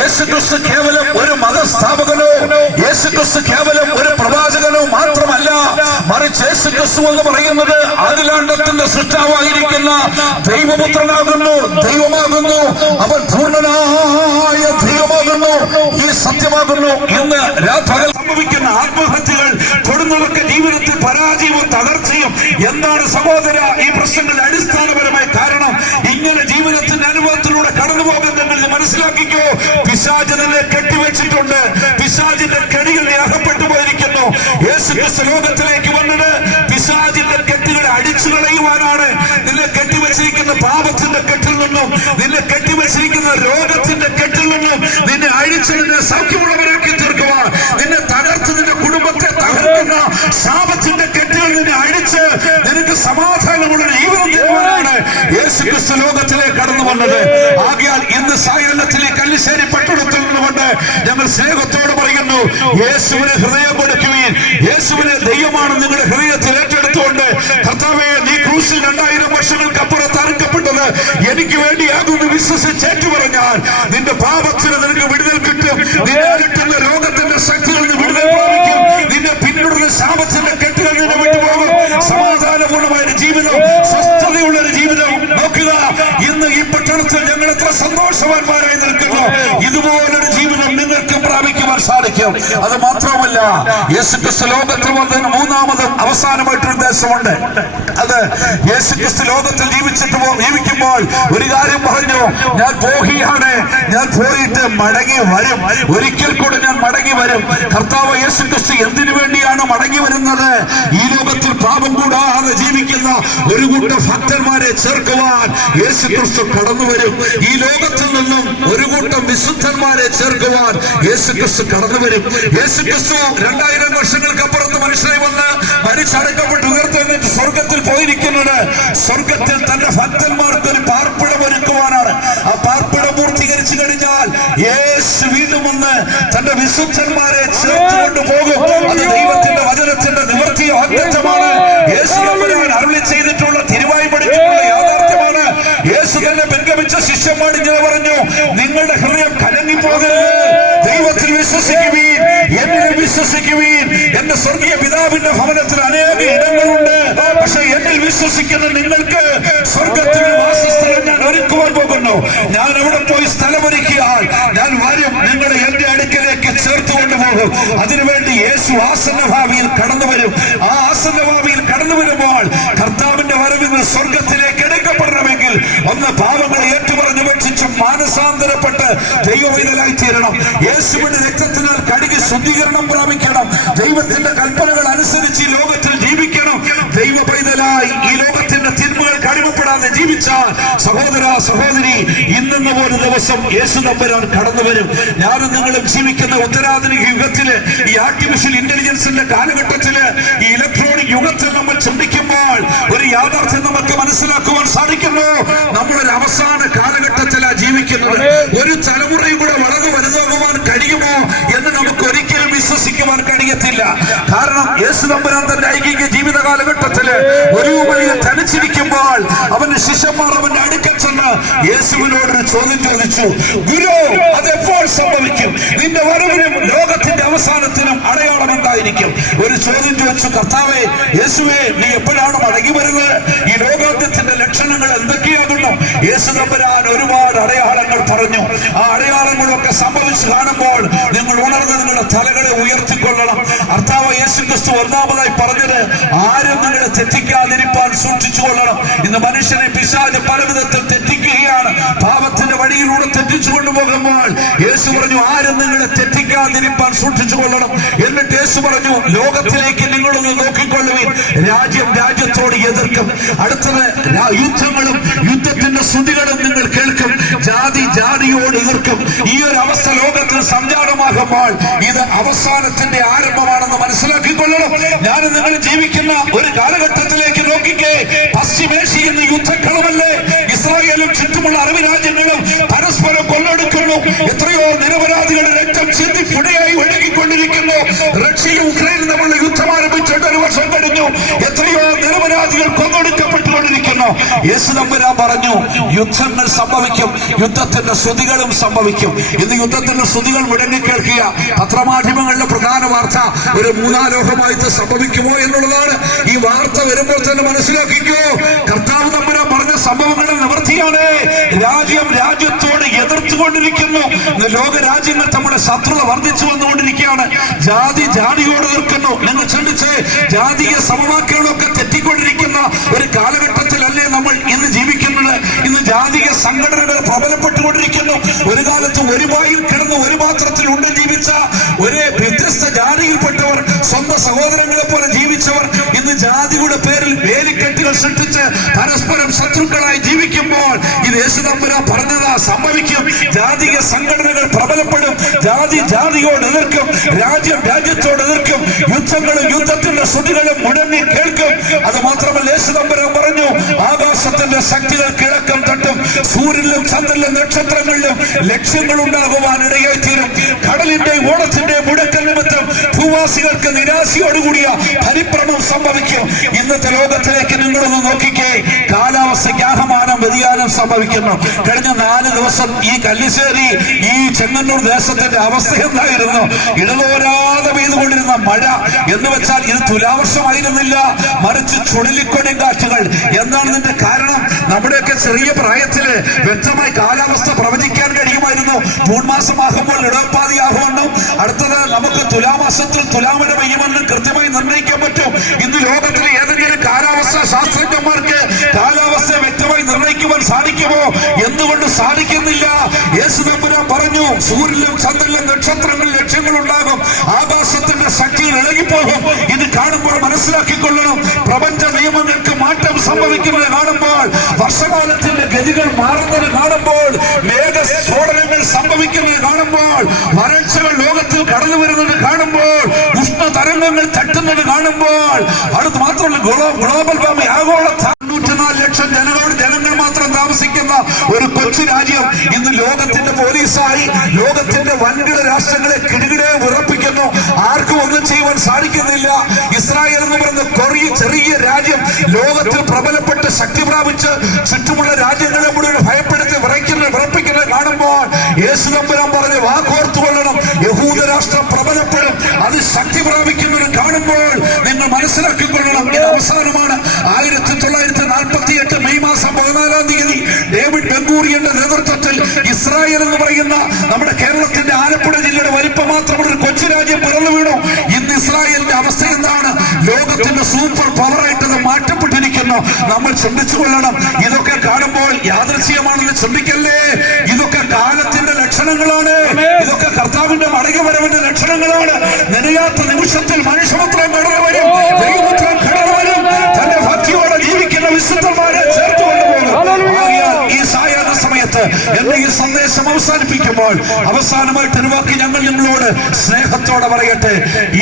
യേശു ക്രിസ്തു കേവലം ഒരു മതസ്ഥാപകനോ യേശു ക്രിസ്തു കേവലം ഒരു പ്രവാചകനോ മാത്രമല്ല, മറിച്ച് യേശു ക്രിസ്തു എന്ന് പറയുന്നത് അഖിലാണ്ടത്തിന്റെ സൃഷ്ടാവായിരിക്കുന്ന ദൈവപുത്രനാകുന്നു, ദൈവമാകുന്നു. അവൻ പൂർണ്ണനായ ദൈവമാകുന്നു, ഈ സത്യമാകുന്നു. ഇന്ന് രാത്രി സംഭവിക്കുന്ന ആത്മഹത്യകൾ, കൊടുന്നവർക്ക് ജീവിതത്തിൽ പരാജയവും തകർച്ചയും എന്താണ് സഹോദര ഈ പ്രശ്നങ്ങളുടെ അടിസ്ഥാനപരമായ കാരണം? ഇങ്ങനെ ജീവിതത്തിന്റെ അനുഭവത്തിലൂടെ കടന്നു പോകുന്നെങ്കിൽ മനസ്സിലാക്കിക്കോ, പിശാച് നിന്നെ കെട്ടിവെച്ചിട്ടുണ്ട്. പിശാചിന്റെ കെണികളിൽ അകപ്പെട്ടു പോയിരിക്കുന്നു. യേശു ക്രിസ്തു ലോകത്തിലേക്ക് വന്നത് പിശാചിന്റെ കെട്ടുകളെ അടിച്ചു കളയുവാനാണ്. നിന്നെ കെട്ടിവെച്ചിരിക്കുന്ന പാപത്തിന്റെ കെട്ടിൽ നിന്നും, നിന്നെ കെട്ടിവെച്ചിരിക്കുന്ന രോഗത്തിന്റെ കെട്ടിൽ നിന്നും നിന്നെ അഴിച്ചു നിന്നെ സൗഖ്യമുള്ളവരാക്കി തീർക്കുവാൻ, നിന്നെ തകർത്ത് നിന്റെ കുടുംബത്തെ തകർക്കുന്ന ശാപത്തിന്റെ കെട്ടുകൾ നിന്നെ അഴിച്ച് നിനക്ക് സമാധാനമുള്ള ജീവിതം തരുവാനാണ് യേശു ക്രിസ്തു ലോകത്തിലേക്ക് കടന്നു വന്നത്. ആകയാൽ ഇന്ന് സായാഹ്നത്തിലെ കല്ലിശ്ശേരി പട്ടണത്തിൽ നിന്നുകൊണ്ട് ഞങ്ങൾ സ്നേഹത്തോട് പറയുന്നു, യേശുവിന് ഹൃദയം കൊടുക്കുവീൻ. യേശുവിനെ ദൈവമാണ് നിങ്ങളുടെ ഹൃദയത്തിൽ ഏറ്റെടുത്തുകൊണ്ട്, കർത്താവേ നീ ക്രൂശിൽ 2000 വർഷങ്ങൾക്ക് അപ്പുറത്ത് അറുക്കപ്പെട്ടത് എനിക്ക് വേണ്ടിയാകുന്നു വിശ്വസിച്ചേറ്റു പറഞ്ഞാൽ നിന്റെ പാപത്തിന് നിനക്ക് വിടുതൽ കിട്ടും. നിന്നെ കിട്ടുന്ന രോഗത്തിന്റെ ശക്തികളിൽ നിന്ന് വിടുതൽ പ്രാപിക്കും. നിന്നെ പിന്തുടരുന്ന ശാപത്തിന്റെ കെട്ടുകൾ നിന്നെ വിട്ടുപോകും. സമാധാനപൂർണമായ ജീവിതം, സ്വസ്ഥതയുള്ള ഒരു ജീവിതം നോക്കുക. ഇന്ന് ഈ പട്ടണത്തിൽ ഞങ്ങൾ എത്ര സന്തോഷവാന്മാരായി നിൽക്കുന്നു. ഇതുപോലൊരു ജീവിതം നിങ്ങൾക്ക് പ്രാപിക്കുവാൻ സാധിക്കും. അത് മാത്രമല്ല, യേശുക്രിസ്തു ലോകത്തിൽ വന്നതിന് മൂന്നാമതും അവസാനമായിട്ടൊരു ദേശമുണ്ട്. അത് യേശുക്രിസ്തു ലോകത്തിൽ ജീവിക്കുമ്പോൾ ഒരു കാര്യം പറഞ്ഞു, ഞാൻ പോവുകയാണ്, ഞാൻ പോയിട്ട് മടങ്ങി വരും, ഒരിക്കൽ കൂടെ ഞാൻ മടങ്ങി വരും. കർത്താവ് യേശുക്രിസ്തു എന്തിനു വേണ്ടിയാണ് മടങ്ങി വരുന്നത്? ഈ ലോകത്തിൽ പാപം കൂടാതെ ജീവിക്കുന്ന ഒരു കൂട്ടം ഭക്തന്മാരെ ചേർക്കുവാൻ യേശുക്രിസ്തു കടന്നു വരും. ഈ ലോകത്തിൽ നിന്നും ഒരു കൂട്ടം വിശുദ്ധന്മാരെ ചേർക്കുവാൻ യേശുക്രിസ്തു കടന്നു വരും. യേശുക്രിസ്തു 2000 വർഷങ്ങൾക്ക് അപ്പുറത്ത് മനുഷ്യരെ വന്ന് മരിച്ചടക്കപ്പെട്ട് ഉയർത്തെഴുന്നേറ്റ് സ്വർഗത്തിൽ പോയിരിക്കുന്നത് സ്വർഗത്തിൽ തന്റെ ഭക്തന്മാർക്ക് ഒരു പാർപ്പിടം ഒരുക്കുവാനാണ്. ആ പാർപ്പിടം പൂർത്തീകരിച്ചു കഴിഞ്ഞാൽ യേശു വീണ്ടും വന്ന് തന്റെ വിശുദ്ധന്മാരെ ചേർത്തുകൊണ്ട് പോകും. അത് ദൈവത്തിന്റെ വചനത്തിന്റെ നിവൃത്തിയോ അത്യന്തമാണ്. യേശു അരുളി ചെയ്തിട്ടുള്ള തിരുവായി പഠിക്കുന്ന യാഥാർത്ഥ്യമാണ്. യേശു തന്നെ പെൻഗമിച്ച ശിഷ്യന്മാർ ഇങ്ങനെ പറഞ്ഞു, നിങ്ങളുടെ ഹൃദയം കലങ്ങിപ്പോകരുത്, ദൈവത്തിൽ വിശ്വസിക്കുവീൻ, എന്നിൽ വിശ്വസിക്കുവീൻ. എന്റെ സ്വർഗീയ പിതാവിന്റെ ഭവനത്തിൽ അനേക ഇടങ്ങളുണ്ട്. പക്ഷെ എന്നിൽ വിശ്വസിക്കുന്ന നിങ്ങൾക്ക് സ്വർഗത്തിൽ വാസസ്ഥലം ഞാൻ ഒരുക്കുവാൻ പോകുന്നു. ഞാൻ അവിടെ പോയി സ്ഥലമൊരുക്കിയാൽ ഞാൻ വരും, നിങ്ങളെ എന്റെ അടുക്കലേക്ക് ചേർത്ത് കൊണ്ടുപോകും. അതിനുവേണ്ടി യേശു ആസന്നഭാവിയിൽ കടന്നു വരും. ആ ആസന്നഭാവിയിൽ കടന്നു വരുമ്പോൾ കർത്താവിന്റെ വരവിൽ സ്വർഗത്തിലേക്ക് എടുക്കപ്പെടണമെങ്കിൽ ഒന്ന് പാപങ്ങൾ ഏറ്റുപറഞ്ഞു ഭക്ഷിച്ചും മാനസാന്തരപ്പെട്ട് ദൈവവൈതലായി തീരണം. യേശുവിന്റെ രക്തത്തിനാൽ കഴുകി ശുദ്ധീകരണം പ്രാപിക്കണം. ദൈവത്തിന്റെ കൽപ്പനകൾ അനുസരിച്ച് ഈ ലോകത്തിൽ ജീവിക്കണം. ദൈവ പൈതലായി ഈ ലോകത്തിന്റെ തിന്മകൾ കടിമപ്പെടാതെ ജീവിച്ചാൽ സഹോദര സഹോദരി, ഇന്നെന്ന ഒരു ദിവസം യേശു തമ്പുരാൻ കടന്നു വരും. ഞാനും നിങ്ങളും ജീവിക്കുന്ന ഉത്തരാധുനിക യുഗത്തില്, ഈ ആർട്ടിഫിഷ്യൽ ഇന്റലിജൻസിന്റെ കാലഘട്ടത്തില്, ഈ ഇലക്ട്രോണിക് യുഗത്തിൽ നമ്മൾ ചിന്തിക്കുമ്പോൾ ഒരു യാഥാർത്ഥ്യം നമുക്ക് മനസ്സിലാക്കുവാൻ സാധിക്കുന്നു. നമ്മളൊരു അവസാന കാലഘട്ടത്തിലാണ് ജീവിക്കുന്നത്. ഒരു തലമുറയും കൂടെ വളർന്നു വലുതാകുവാൻ കഴിയുമോ എന്ന് നമുക്ക് ഒരിക്കലും വിശ്വസിക്കുവാൻ കഴിയത്തില്ല. കാരണം യേശു തമ്പുരാൻ തന്റെ ഐകിക ജീവിത കാലഘട്ടത്തില് ഒരു വലിയ തനിച്ചിരിക്കുമ്പോൾ അവന്റെ ശിഷ്യന്മാർ അവന്റെ അടുക്കൽ ചെന്ന് യേശുവിനോടൊരു ചോദ്യം ചോദിച്ചു, ഗുരു, അതെപ്പോൾ സംഭവിക്കും? നിന്റെ വരവിനും ലോകത്തിന്റെ അവസാനത്തിനും അടയാളം എന്തായി? ഉണ്ടായിരിക്കും. ഒരു ചോദ്യം ചോദിച്ചു, കർത്താവേ, യേശുവേ, നീ എപ്പോഴാണ് മടങ്ങി വരുന്നത്? ഈ ലോകാന്ത്യത്തിന്റെ ലക്ഷണങ്ങൾ എന്തൊക്കെയാകുന്നു? യേശു തമ്പുരാൻ ഒരുപാട് അടയാളങ്ങൾ പറഞ്ഞു. ആ അടയാളങ്ങളൊക്കെ സംഭവിച്ചു കാണുമ്പോൾ നിങ്ങൾ ഉണർന്ന് നിങ്ങളുടെ തലകളെ ഉയർത്തിക്കൊള്ളണം. കർത്താവ് യേശു ക്രിസ്തു ഒന്നാമതായി പറഞ്ഞത്, ആരും നിങ്ങളെ തെറ്റിക്കാതിരിപ്പാൻ സൂക്ഷിച്ചു കൊള്ളണം. ഇന്ന് മനുഷ്യനെ പിശാച് പല വിധത്തിൽ തെറ്റിക്കുകയാണ്. പാപത്തിന്റെ വഴിയിലൂടെ തെറ്റിച്ചു കൊണ്ടുപോകുമ്പോൾ യേശു പറഞ്ഞു, ആരും നിങ്ങളെ തെറ്റിക്കാതിരിപ്പാൻ സൂക്ഷിച്ചു കൊള്ളണം. എന്നിട്ട് യേശു പറഞ്ഞു, ലോകത്തിലേക്ക് നിങ്ങളൊന്ന് നോക്കിക്കൊള്ളുവിൻ. രാജ്യം രാജ്യത്തോട് എതിർക്കും. അടുത്തത് യുദ്ധങ്ങളും യുദ്ധത്തിന്റെ സ്തുതികളും നിങ്ങൾ കേൾക്കും. ജാതി ജാതിയോട് എതിർക്കും. ഈ ഒരു അവസ്ഥ ലോകത്തിൽ സംജാതമാകുമ്പോൾ ഇത് അവസാനത്തിന്റെ ആരംഭമാണെന്ന് മനസ്സിലാക്കിക്കൊള്ളണം. ഞാൻ നിങ്ങൾ ജീവിക്കുന്ന ഒരു കാലഘട്ടത്തിലേക്ക് നോക്കിക്കേ. പശ്ചിമേഷ്യയിൽ നിന്ന് യുദ്ധക്കളമല്ലേ. ഇസ്രായേലും ചുറ്റുമുള്ള അറബ് രാജ്യങ്ങളും പരസ്പരം കൊള്ളെടുക്കുന്നു. എത്രയോ നിരപരാധികളുടെ രക്തം ചിന്തി പുഴയായി ഒഴുകിക്കൊണ്ടിരിക്കുന്നു. റഷ്യയും ഉക്രൈനും തമ്മിലുള്ള യുദ്ധം ആരംഭിച്ചിട്ട് 1 വർഷം കഴിഞ്ഞു. എത്രയോ നിരപരാധികൾ കൊന്നൊടുക്കപ്പെട്ടുകൊണ്ടിരിക്കുന്നു. യേശു തമ്പുരാൻ പറഞ്ഞു, യുദ്ധങ്ങൾ സംഭവിക്കും, യുദ്ധത്തിന്റെ സ്തുതികളും സംഭവിക്കും. ഇന്ന് യുദ്ധത്തിന്റെ സ്തുതികൾ മുടങ്ങി കേൾക്കുക. പത്രമാധ്യമങ്ങളിലെ പ്രധാന വാർത്ത ഒരു മൂന്നാലോഹമായിട്ട് സംഭവിക്കുമോ എന്നുള്ളതാണ്. ഈ വാർത്ത വരുമ്പോൾ തന്നെ മനസ്സിലാക്കിക്കോ, കർത്താവ് തമ്പുരാൻ പറഞ്ഞ സംഭവങ്ങളുടെ നിവൃത്തിയാണ്. രാജ്യം രാജ്യത്തോട് എതിർത്തുകൊണ്ടിരിക്കുന്നു. ലോക രാജ്യങ്ങൾ നമ്മുടെ ശത്രുത വർദ്ധിച്ചു വന്നുകൊണ്ടിരിക്കുകയാണ്. ജാതി ജാതിയോട് എതിർക്കുന്നു. നിങ്ങൾ ചിന്തിച്ച്, ജാതീയ സമവാക്യങ്ങളൊക്കെ തെറ്റിക്കൊണ്ടിരിക്കുന്ന ഒരു കാലഘട്ടത്തിലല്ലേ നമ്മൾ ഇന്ന് ജീവിക്കുന്നത്? ഇന്ന് ജാതീയ സംഘടനകൾ പ്രബലപ്പെട്ടുകൊണ്ടിരിക്കുന്നു. ഒരു കാലത്ത് ഒരു വായിൽ കിടന്ന് ഒരു പാത്രത്തിൽ ഉണ്ട് ജീവിച്ച ഒരു വ്യത്യസ്ത ജാതിയിൽപ്പെട്ടവർ, സ്വന്തം സഹോദരങ്ങളെ പോലെ ജീവിച്ചവർ, ഇന്ന് ജാതിയുടെ പേരിൽ വേലിക്കെട്ടുകൾ സൃഷ്ടിച്ച് പരസ്പരം ശത്രുക്കളായി ജീവിക്കുമ്പോൾ ഇത് യേശു തമ്പുരാൻ പറഞ്ഞതാ സംഭവിക്കും. ജാതീയ സംഘടനകൾ പ്രബലപ്പെടും. ജാതി ജാതിയോട് എതിർക്കും. രാജ്യം രാജ്യത്തോട് എതിർക്കും. യുദ്ധങ്ങളും യുദ്ധത്തിന്റെ സ്തുതികളും മുടങ്ങി കേൾക്കും. അത് മാത്രമല്ല, യേശു തമ്പുരാൻ പറഞ്ഞു, ആകാശത്തിന്റെ ശക്തികൾ കിഴക്കം തട്ടും. സൂര്യനിലും ചന്ദ്രനിലും നക്ഷത്രങ്ങളിലും ലക്ഷ്യങ്ങൾ ഉണ്ടാകുവാൻ ഇടയായി തീരും. കടലിന്റെ ഓണത്തിന്റെ മുടക്കൽ നിമിത്തം ഭൂവാസികൾക്ക് നിരാശയോടുകൂടിയ പരിഭ്രമം സംഭവിക്കും. ഇന്നത്തെ ലോകത്തിലേക്ക് നിങ്ങളൊന്ന് നോക്കിക്കേ. കാലാവസ്ഥയ്ക്ക് ആഹ്മാനം വ്യതിയാനം സംഭവിക്കുന്നു. കഴിഞ്ഞ 4 ദിവസം ഈ കല്ലിശ്ശേരി, ഈ ചെങ്ങന്നൂർ ദേശത്തിന്റെ അവസ്ഥ എന്തായിരുന്നു? ഇടതോരാതെ പെയ്തുകൊണ്ടിരുന്ന മഴ എന്ന് വെച്ചാൽ ഇത് തുലാവർഷമായിരുന്നില്ല, മറിച്ച് ചുഴലിക്കൊടിങ്കാറ്റുകൾ. എന്താണ് ഇതിന്റെ കാരണം? നമ്മുടെയൊക്കെ ചെറിയ പ്രായത്തില് വ്യക്തമായി കാലാവസ്ഥ പ്രവചിക്കാൻ കഴിയുമായിരുന്നു. ജൂൺ മാസമാകുമ്പോൾ ഇടവപ്പാതിയാകുമെന്നും അടുത്തത് നമുക്ക് തുലാമാസത്തിൽ തുലാമഴ പെയ്യുമെന്നും കൃത്യമായി നിർണ്ണയിക്കാൻ പറ്റും. ഇന്ന് ലോകത്തിലെ ഏതെങ്കിലും കാലാവസ്ഥ ശാസ്ത്രജ്ഞന്മാർക്ക് കാലാവസ്ഥ വ്യക്തമായി നിർണ്ണയിക്കുവാൻ സാധിക്കുമോ? എന്തുകൊണ്ട് സാധിക്കുന്നില്ല? യേശു തമ്പുരാൻ പറഞ്ഞു, സൂര്യനിലും ചന്ദ്രനിലും നക്ഷത്രങ്ങളിൽ ലക്ഷ്യങ്ങൾ ഉണ്ടാകും. ആകാശത്തിന്റെ ശക്തിയിൽ ഇളകിപ്പോകും. ഇത് കാണുമ്പോൾ മനസ്സിലാക്കിക്കൊള്ളണം, പ്രപഞ്ച നിയമങ്ങൾക്ക് മാറ്റം സംഭവിക്കുന്നത് കാണുമ്പോൾ, വർഷകാലത്തിന്റെ ഗതികൾ മാറുന്നത് കാണുമ്പോൾ, മേഘസ്ഫോടനങ്ങൾ സംഭവിക്കുന്നത് കാണുമ്പോൾ, വരൾച്ചകൾ ലോകത്തിൽ കടന്നു വരുന്നത് കാണുമ്പോൾ, ഉഷ്ണതരംഗങ്ങൾ തട്ടുന്നത് കാണുമ്പോൾ, അടുത്ത് മാത്രമല്ല ഗ്ലോബൽ വാർമിംഗ്, ആഗോള 94 ലക്ഷം ജനങ്ങൾ മാത്രം താമസിക്കുന്ന ഒരു കൊച്ചു രാജ്യം ഇന്ന് ലോകത്തിന്റെ പോലീസായി ലോകത്തിന്റെ വൻകിട രാഷ്ട്രങ്ങളെ കിടുകിടെ ഉറപ്പിക്കുന്നു. ആർക്കും ഒന്നും ചെയ്യുവാൻ സാധിക്കുന്നില്ല. ഇസ്രായേൽ എന്ന് പറയുന്ന ചെറിയ രാജ്യം ലോകത്തിൽ പ്രബലപ്പെട്ട് ശക്തി പ്രാപിച്ച് ചുറ്റുമുള്ള രാജ്യങ്ങളെ മുഴുവൻ ഭയപ്പെടുത്തി വിറപ്പിക്കുന്നത് കാണുമ്പോൾ യേശു തമ്പുരാൻ പറഞ്ഞ് വാക്കോർത്തുകൊള്ളണം, യഹൂദ രാഷ്ട്രം പ്രബലപ്പെടും, അത് ശക്തി പ്രാപിക്കുന്നത് കാണുമ്പോൾ നിങ്ങൾ മനസ്സിലാക്കിക്കൊള്ളണം. ഇത് അവസാനമാണ്. 1948 മെയ് മാസം 14-ാം തീയതി ഡേവിഡ് ബെൻഗൂറിയന്റെ നേതൃത്വത്തിൽ ഇസ്രായേൽ എന്ന് പറയുന്ന നമ്മുടെ കേരളത്തിന്റെ ആലപ്പുഴ ജില്ലയുടെ വലിപ്പം മാത്രമുള്ള ഒരു കൊച്ചു രാജ്യം പിറന്നു വീണു. ഇന്ന് ഇസ്രായേലിന്റെ അവസ്ഥ എന്താണ്? ലോകത്തിന്റെ സൂപ്പർ പവറായിട്ട് അത് മാറ്റപ്പെട്ടിരിക്കുന്നു. നമ്മൾ ചിന്തിച്ചു കൊള്ളണം. ഇതൊക്കെ കാണുമ്പോൾ യാദൃശ്ചികമാണെന്ന് ചിന്തിക്കല്ലേ. ഇതൊക്കെ കാലത്തിന്റെ ലക്ഷണങ്ങളാണ്. ഇതൊക്കെ കർത്താവിന്റെ മടങ്ങിവരവിന്റെ ലക്ഷണങ്ങളാണ്. നിലയാത്ത നിമിഷത്തിൽ മനുഷ്യപുത്രൻ കടന്നു വരും, ദൈവപുത്രൻ കടന്നു വരും, തന്റെ ഭക്തിയോടെ ജീവിക്കുന്ന വിശുദ്ധന്മാരെ ചേർത്ത് കൊണ്ടുപോകും. ഈ സായാഹ്ന സമയത്ത് എന്റെ ഈ സന്ദേശം അവസാനിപ്പിക്കുമ്പോൾ അവസാനമായിട്ട് ഒരു വാക്ക് ഞങ്ങൾ നിങ്ങളോട് സ്നേഹത്തോടെ പറയട്ടെ.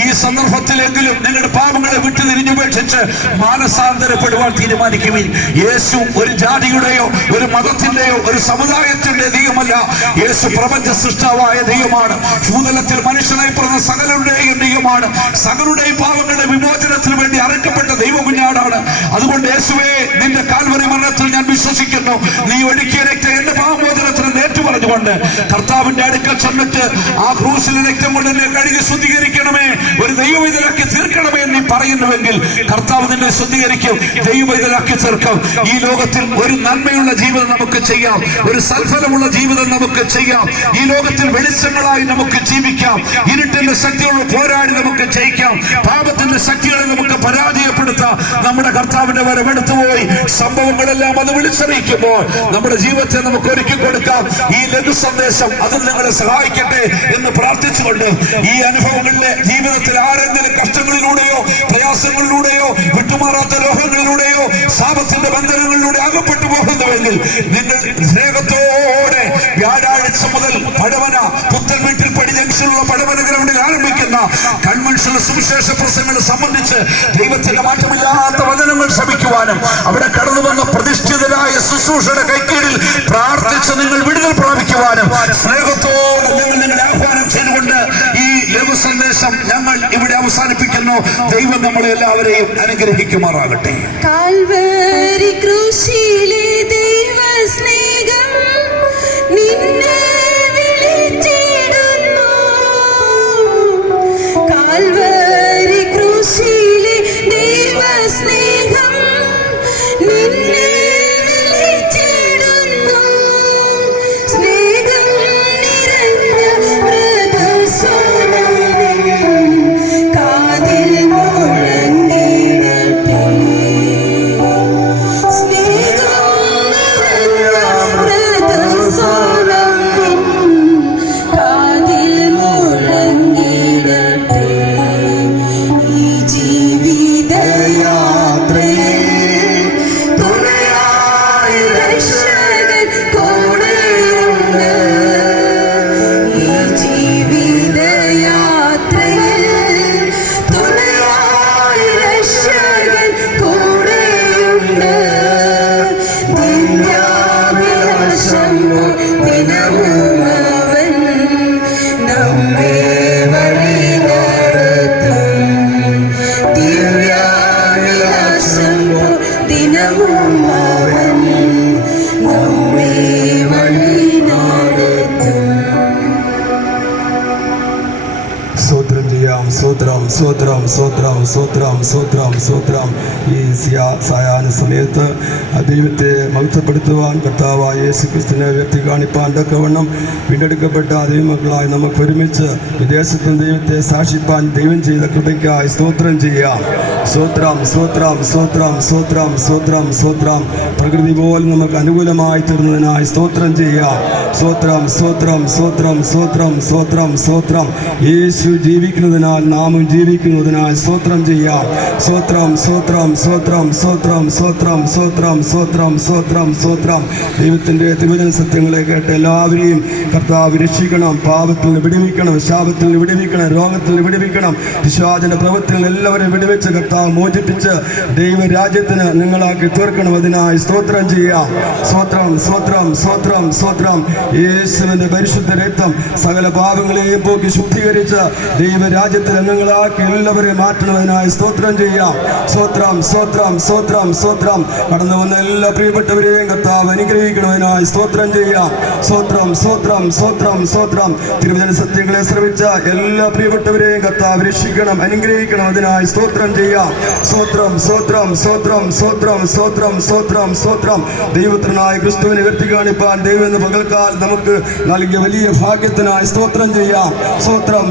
ഈ സന്ദർഭത്തിലെങ്കിലും നിങ്ങളുടെ പാപങ്ങളെ വിട്ടു തിരിഞ്ഞുപേക്ഷിച്ച് മാനസാന്തരപ്പെടുവാൻ തീരുമാനിക്കുവിൻ. യേശു ഒരു ജാതിയുടെയോ ഒരു മതത്തിന്റെയോ ഒരു സമുദായത്തിന്റെ ദൈവമല്ല. യേശു പ്രപഞ്ച സൃഷ്ടാവായ ദൈവമാണ്. ഭൂതലത്തിൽ മനുഷ്യനായി പിറന്ന സകലരുടെയും ദൈവമാണ്. സകലരുടെയും പാപങ്ങളുടെ വിമോചനത്തിന് വേണ്ടി അറക്കപ്പെട്ട ദൈവകുഞ്ഞാടാണ്. അതുകൊണ്ട് യേശുവേ, നിന്റെ കാൽവരി മരണത്തിൽ ഞാൻ വിശ്വസിക്കുന്നു. നീ ഒഴുക്കിയ രക്തം എന്റെ പാപമോചനത്തിന് ഏറ്റുപറഞ്ഞുകൊണ്ട് കർത്താവിന്റെ അടുക്കൽ ചെന്നിട്ട് ആ ക്രൂശിലെ രക്തം കൊണ്ട് എന്നെ കഴുകി ശുദ്ധീകരിക്കണമേ, ഒരു ദൈവവൈതലാക്കി തീർക്കണമേ എന്ന് നീ പറയുന്നുവെങ്കിൽ കർത്താവ് നിന്നെ ശുദ്ധീകരിക്കും, ദൈവവൈതലാക്കി തീർക്കും. ഈ ലോകത്തിൽ ഒരു നന്മയുള്ള ജീവിതം നമുക്ക് ചെയ്യാം, ഒരു സൽഫലമുള്ള ജീവിതം നമുക്ക് ചെയ്യാം. ഈ ലോകത്തിൽ വെളിച്ചങ്ങളായി നമുക്ക് ജീവിക്കാം. ഇരുട്ടിന്റെ ശക്തികളോട് പോരാടി നമുക്ക് ജയിക്കാം. പാപത്തിന്റെ ശക്തികളെ നമുക്ക് പരാജയപ്പെടുത്താം. നമ്മുടെ കർത്താവിന്റെ വരവെടുത്തുപോയി സംഭവങ്ങളെല്ലാം അത് വിളിച്ചറിയിക്കുമ്പോൾ നമ്മുടെ ജീവിതത്തെ നമുക്ക് ഒരുക്കി കൊടുക്കാം. ഈ ലഘു സന്ദേശം അതിൽ നിങ്ങളെ സഹായിക്കട്ടെ എന്ന് പ്രാർത്ഥിച്ചുകൊണ്ട് ഈ അനുഭവങ്ങളിലെ ജീവിതത്തിൽ ആരെങ്കിലും കഷ്ടങ്ങളിലൂടെയോ പ്രയാസങ്ങളിലൂടെയോ വിട്ടുമാറാത്ത ലോഹങ്ങളിലൂടെയോ സാപത്തിന്റെ ബന്ധനങ്ങളിലൂടെ അകപ്പെട്ടു പോകുന്നുവെങ്കിൽ നിങ്ങൾ സ്നേഹത്തോടെ വ്യാഴാഴ്ച മുതൽ പടവന പുത്തൻ വീട്ടിൽ പടി ജംഗ്ഷനിലുള്ള പടവന ഗ്രൗണ്ടിൽ ആരംഭിക്കുന്ന കൺവെൻഷണൽ സുവിശേഷ പ്രസംഗങ്ങളെ സംബന്ധിച്ച് ദൈവത്തിന്റെ മാറ്റമില്ലാത്ത വചനങ്ങൾ ശ്രമിക്കുവാനും അവിടെ കടന്നു വന്ന പ്രതിഷ്ഠിതരായ ശുശ്രൂഷയുടെ കൈക്കീഴിൽ പ്രാർത്ഥിച്ച് നിങ്ങൾ വിടുതൽ പ്രാപിക്കുവാനും സ്നേഹത്തോടെ ഞങ്ങൾ നിങ്ങളെ ആഹ്വാനം ചെയ്തുകൊണ്ട് ഈ ലഘു സന്ദേശം ഞങ്ങൾ ഇവിടെ അവസാനിപ്പിക്കുന്നു. ദൈവം നമ്മളെ എല്ലാവരെയും അനുഗ്രഹിക്കുമാറാകട്ടെ. കാൽവരി ക്രൂശിലെ ദൈവ സ്നേഹം നിന്നെ വിളിച്ചിടുന്നു. കാൽവരി ക്രൂശിലെ ദൈവ സ്നേഹം നിന്നെ വിളിച്ചിടുന്നു. സ്നേഹം നിറഞ്ഞ മൃദുസ്വരമേ കാതിൽ മുഴങ്ങിടട്ടെ. സ്തോത്രം. ഈ സായാഹ്ന സമയത്ത് ദൈവത്തെ മഹത്വപ്പെടുത്തുവാൻ കർത്താവായ യേശുക്രിസ്തുവിനെ വ്യക്തി കാണിപ്പാൻ തക്കവണ്ണം വീണ്ടെടുക്കപ്പെട്ട ദൈവമക്കളായി നമുക്ക് ഒരുമിച്ച് വിദേശത്തും ദൈവത്തെ സാക്ഷിപ്പാൻ ദൈവം ചെയ്ത കൃപയ്ക്കായി സ്തോത്രം ചെയ്യാം. സ്തോത്രം. പ്രകൃതി പോലും നമുക്ക് അനുകൂലമായി തീർന്നതിനായി സ്തോത്രം ചെയ്യാം. സ്തോത്രം. യേശു ജീവിക്കുന്നതിനാൽ നാമും ജീവിക്കുന്നതിനാൽ സ്തോത്രം ചെയ്യാം. സ്തോത്രം. ദൈവത്തിന്റെ തിരുവചന സത്യങ്ങളെ കേട്ട് എല്ലാവരെയും കർത്താവ് രക്ഷിക്കണം. പാപത്തിൽ നിന്ന് വിടുവിക്കണം, ശാപത്തിൽ നിന്ന് വിടുവിക്കണം, രോഗത്തിൽ നിന്ന് വിടുവിക്കണം, പിശാചിന്റെ പ്രവൃത്തിയിൽ എല്ലാവരെയും വിടുവിച്ച് കർത്താവ് മോചിപ്പിച്ച് ദൈവരാജ്യത്തിന് നിങ്ങളാക്കി തീർക്കണം. അതിനായി സ്തോത്രം ചെയ്യാം. സ്തോത്രം. യേശുവിന്റെ പരിശുദ്ധ രക്തം സകല പാപങ്ങളെയും പോക്കി ശുദ്ധീകരിച്ച് ദൈവരാജ്യത്തിന് നിങ്ങളാക്കി എല്ലാവരെയും മാറ്റണതിനായി സ്തോത്രം ചെയ്യാം. സ്തോത്രം. കടന്നു വന്ന എല്ലാ പ്രിയപ്പെട്ടവരെയും കർത്താവ് അനുഗ്രഹിക്കണതിനായി സ്തോത്രം ചെയ്യാം. സ്തോത്രം. തിരുവചന സത്യങ്ങളെ ശ്രമിച്ച എല്ലാ പ്രിയപ്പെട്ടവരെയും കർത്താവ് രക്ഷിക്കണം, അനുഗ്രഹിക്കണം. അതിനായി സ്തോത്രം ചെയ്യാം. സ്തോത്രം. ദൈവത്തിനായ ക്രിസ്തുവിനെ വ്യക്തി കാണിപ്പാൻ ദൈവം എന്ന പകൽക്കാലം നമുക്ക് നൽകിയ വലിയ ഭാഗ്യത്തിനായി സ്തോത്രം ചെയ്യാം. സ്തോത്രം.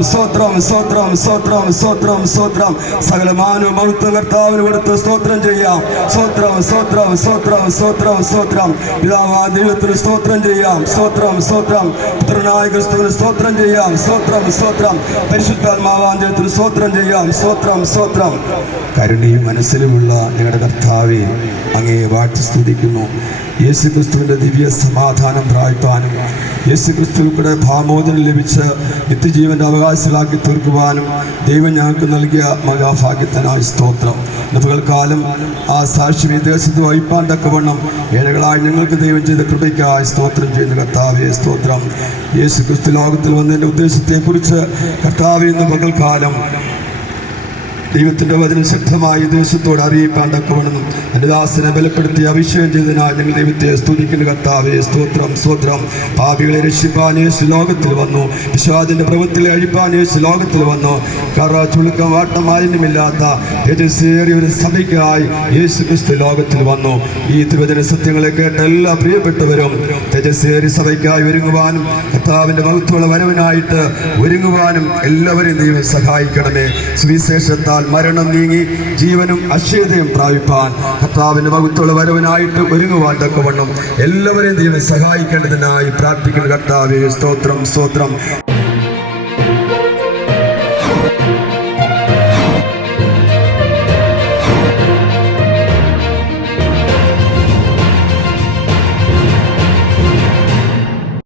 സകല മാനവ മഹത്വം കർത്താവിന് കൊടുത്ത് സ്തോത്രം ചെയ്യാം. സ്തോത്രം. പിതാവായ ദൈവത്തിന് സ്തോത്രം ചെയ്യാം. സ്തോത്രം. പുത്രനായ ക്രിസ്തുവിന് സ്തോത്രം ചെയ്യാം. സ്തോത്രം. പരിശുദ്ധാത്മാവാൻ ദൈവത്തിന് സ്തോത്രം ചെയ്യാം. സ്തോത്രം. കരുണയും മനസ്സിലുമുള്ള ഞങ്ങളുടെ കർത്താവെ അങ്ങേ വാഴ്ത്തി സ്തുതിക്കുന്നു. യേശു ക്രിസ്തുവിന്റെ ദിവ്യ സമാധാനം പ്രാപിപ്പാനും യേശു ക്രിസ്തുവിലൂടെ ഭാമോചനം ലഭിച്ച് നിത്യജീവന്റെ അവകാശികളാക്കി തീർക്കുവാനും ദൈവം ഞങ്ങൾക്ക് നൽകിയ മഹാഭാഗ്യത്തിനായി സ്തോത്രം. പകൽക്കാലം ആ സാക്ഷി വിദേശത്ത് വഹിപ്പാൻ തക്കവണ്ണം ഏഴകളായി ഞങ്ങൾക്ക് ദൈവം ചെയ്ത കൃപയ്ക്കായി സ്തോത്രം ചെയ്യുന്ന കർത്താവെ സ്തോത്രം. യേശു ക്രിസ്തു ലോകത്തിൽ വന്നതിൻ്റെ ഉദ്ദേശത്തെക്കുറിച്ച് കർത്താവെ ഇന്ന് പകൽക്കാലം ദൈവത്തിന്റെ വചനം ശക്തമായി ദേശത്തോട് അറിയിപ്പാൻ തക്കവണ്ണം എൻ്റെ ദാസനെ ബലപ്പെടുത്തി അഭിഷേകം ചെയ്തതിനാൽ ഞങ്ങൾ ദൈവത്തെ സ്തുതിക്കുന്ന കർത്താവേ സ്തോത്രം സ്തോത്രം. പാപികളെ രക്ഷിപ്പാൻ യേശു ലോകത്തിൽ വന്നു, പിശാചിന്റെ പ്രവൃത്തികളെ അഴിപ്പാൻ യേശു ലോകത്തിൽ വന്നു. കറ ചുളുക്കം വാട്ടം മാലിന്യമില്ലാത്ത തേജസ്സേറിയ ഒരു സഭയ്ക്കായി യേശു ക്രിസ്തു ലോകത്തിൽ വന്നു. ഈ തിരുവചന സത്യങ്ങളെ കേട്ട എല്ലാ പ്രിയപ്പെട്ടവരും തേജസ്സേറിയ സഭയ്ക്കായി ഒരുങ്ങുവാനും കർത്താവിന്റെ മഹത്വമുള്ള വരവിനായിട്ട് ഒരുങ്ങുവാനും എല്ലാവരെയും ദൈവം സഹായിക്കണമേ. സുവിശേഷത്താൽ മരണം നീങ്ങി ജീവനും അക്ഷയതയും പ്രാപിപ്പാൻ കർത്താവിന്റെ മഹത്വമുള്ള വരവിനായിട്ട് ഒരുങ്ങുവാൻ തക്കവണ്ണം എല്ലാവരെയും ദൈവം സഹായിക്കേണ്ടതിനായി പ്രാർത്ഥിക്കുന്ന കർത്താവേ സ്തോത്രം സ്തോത്രം.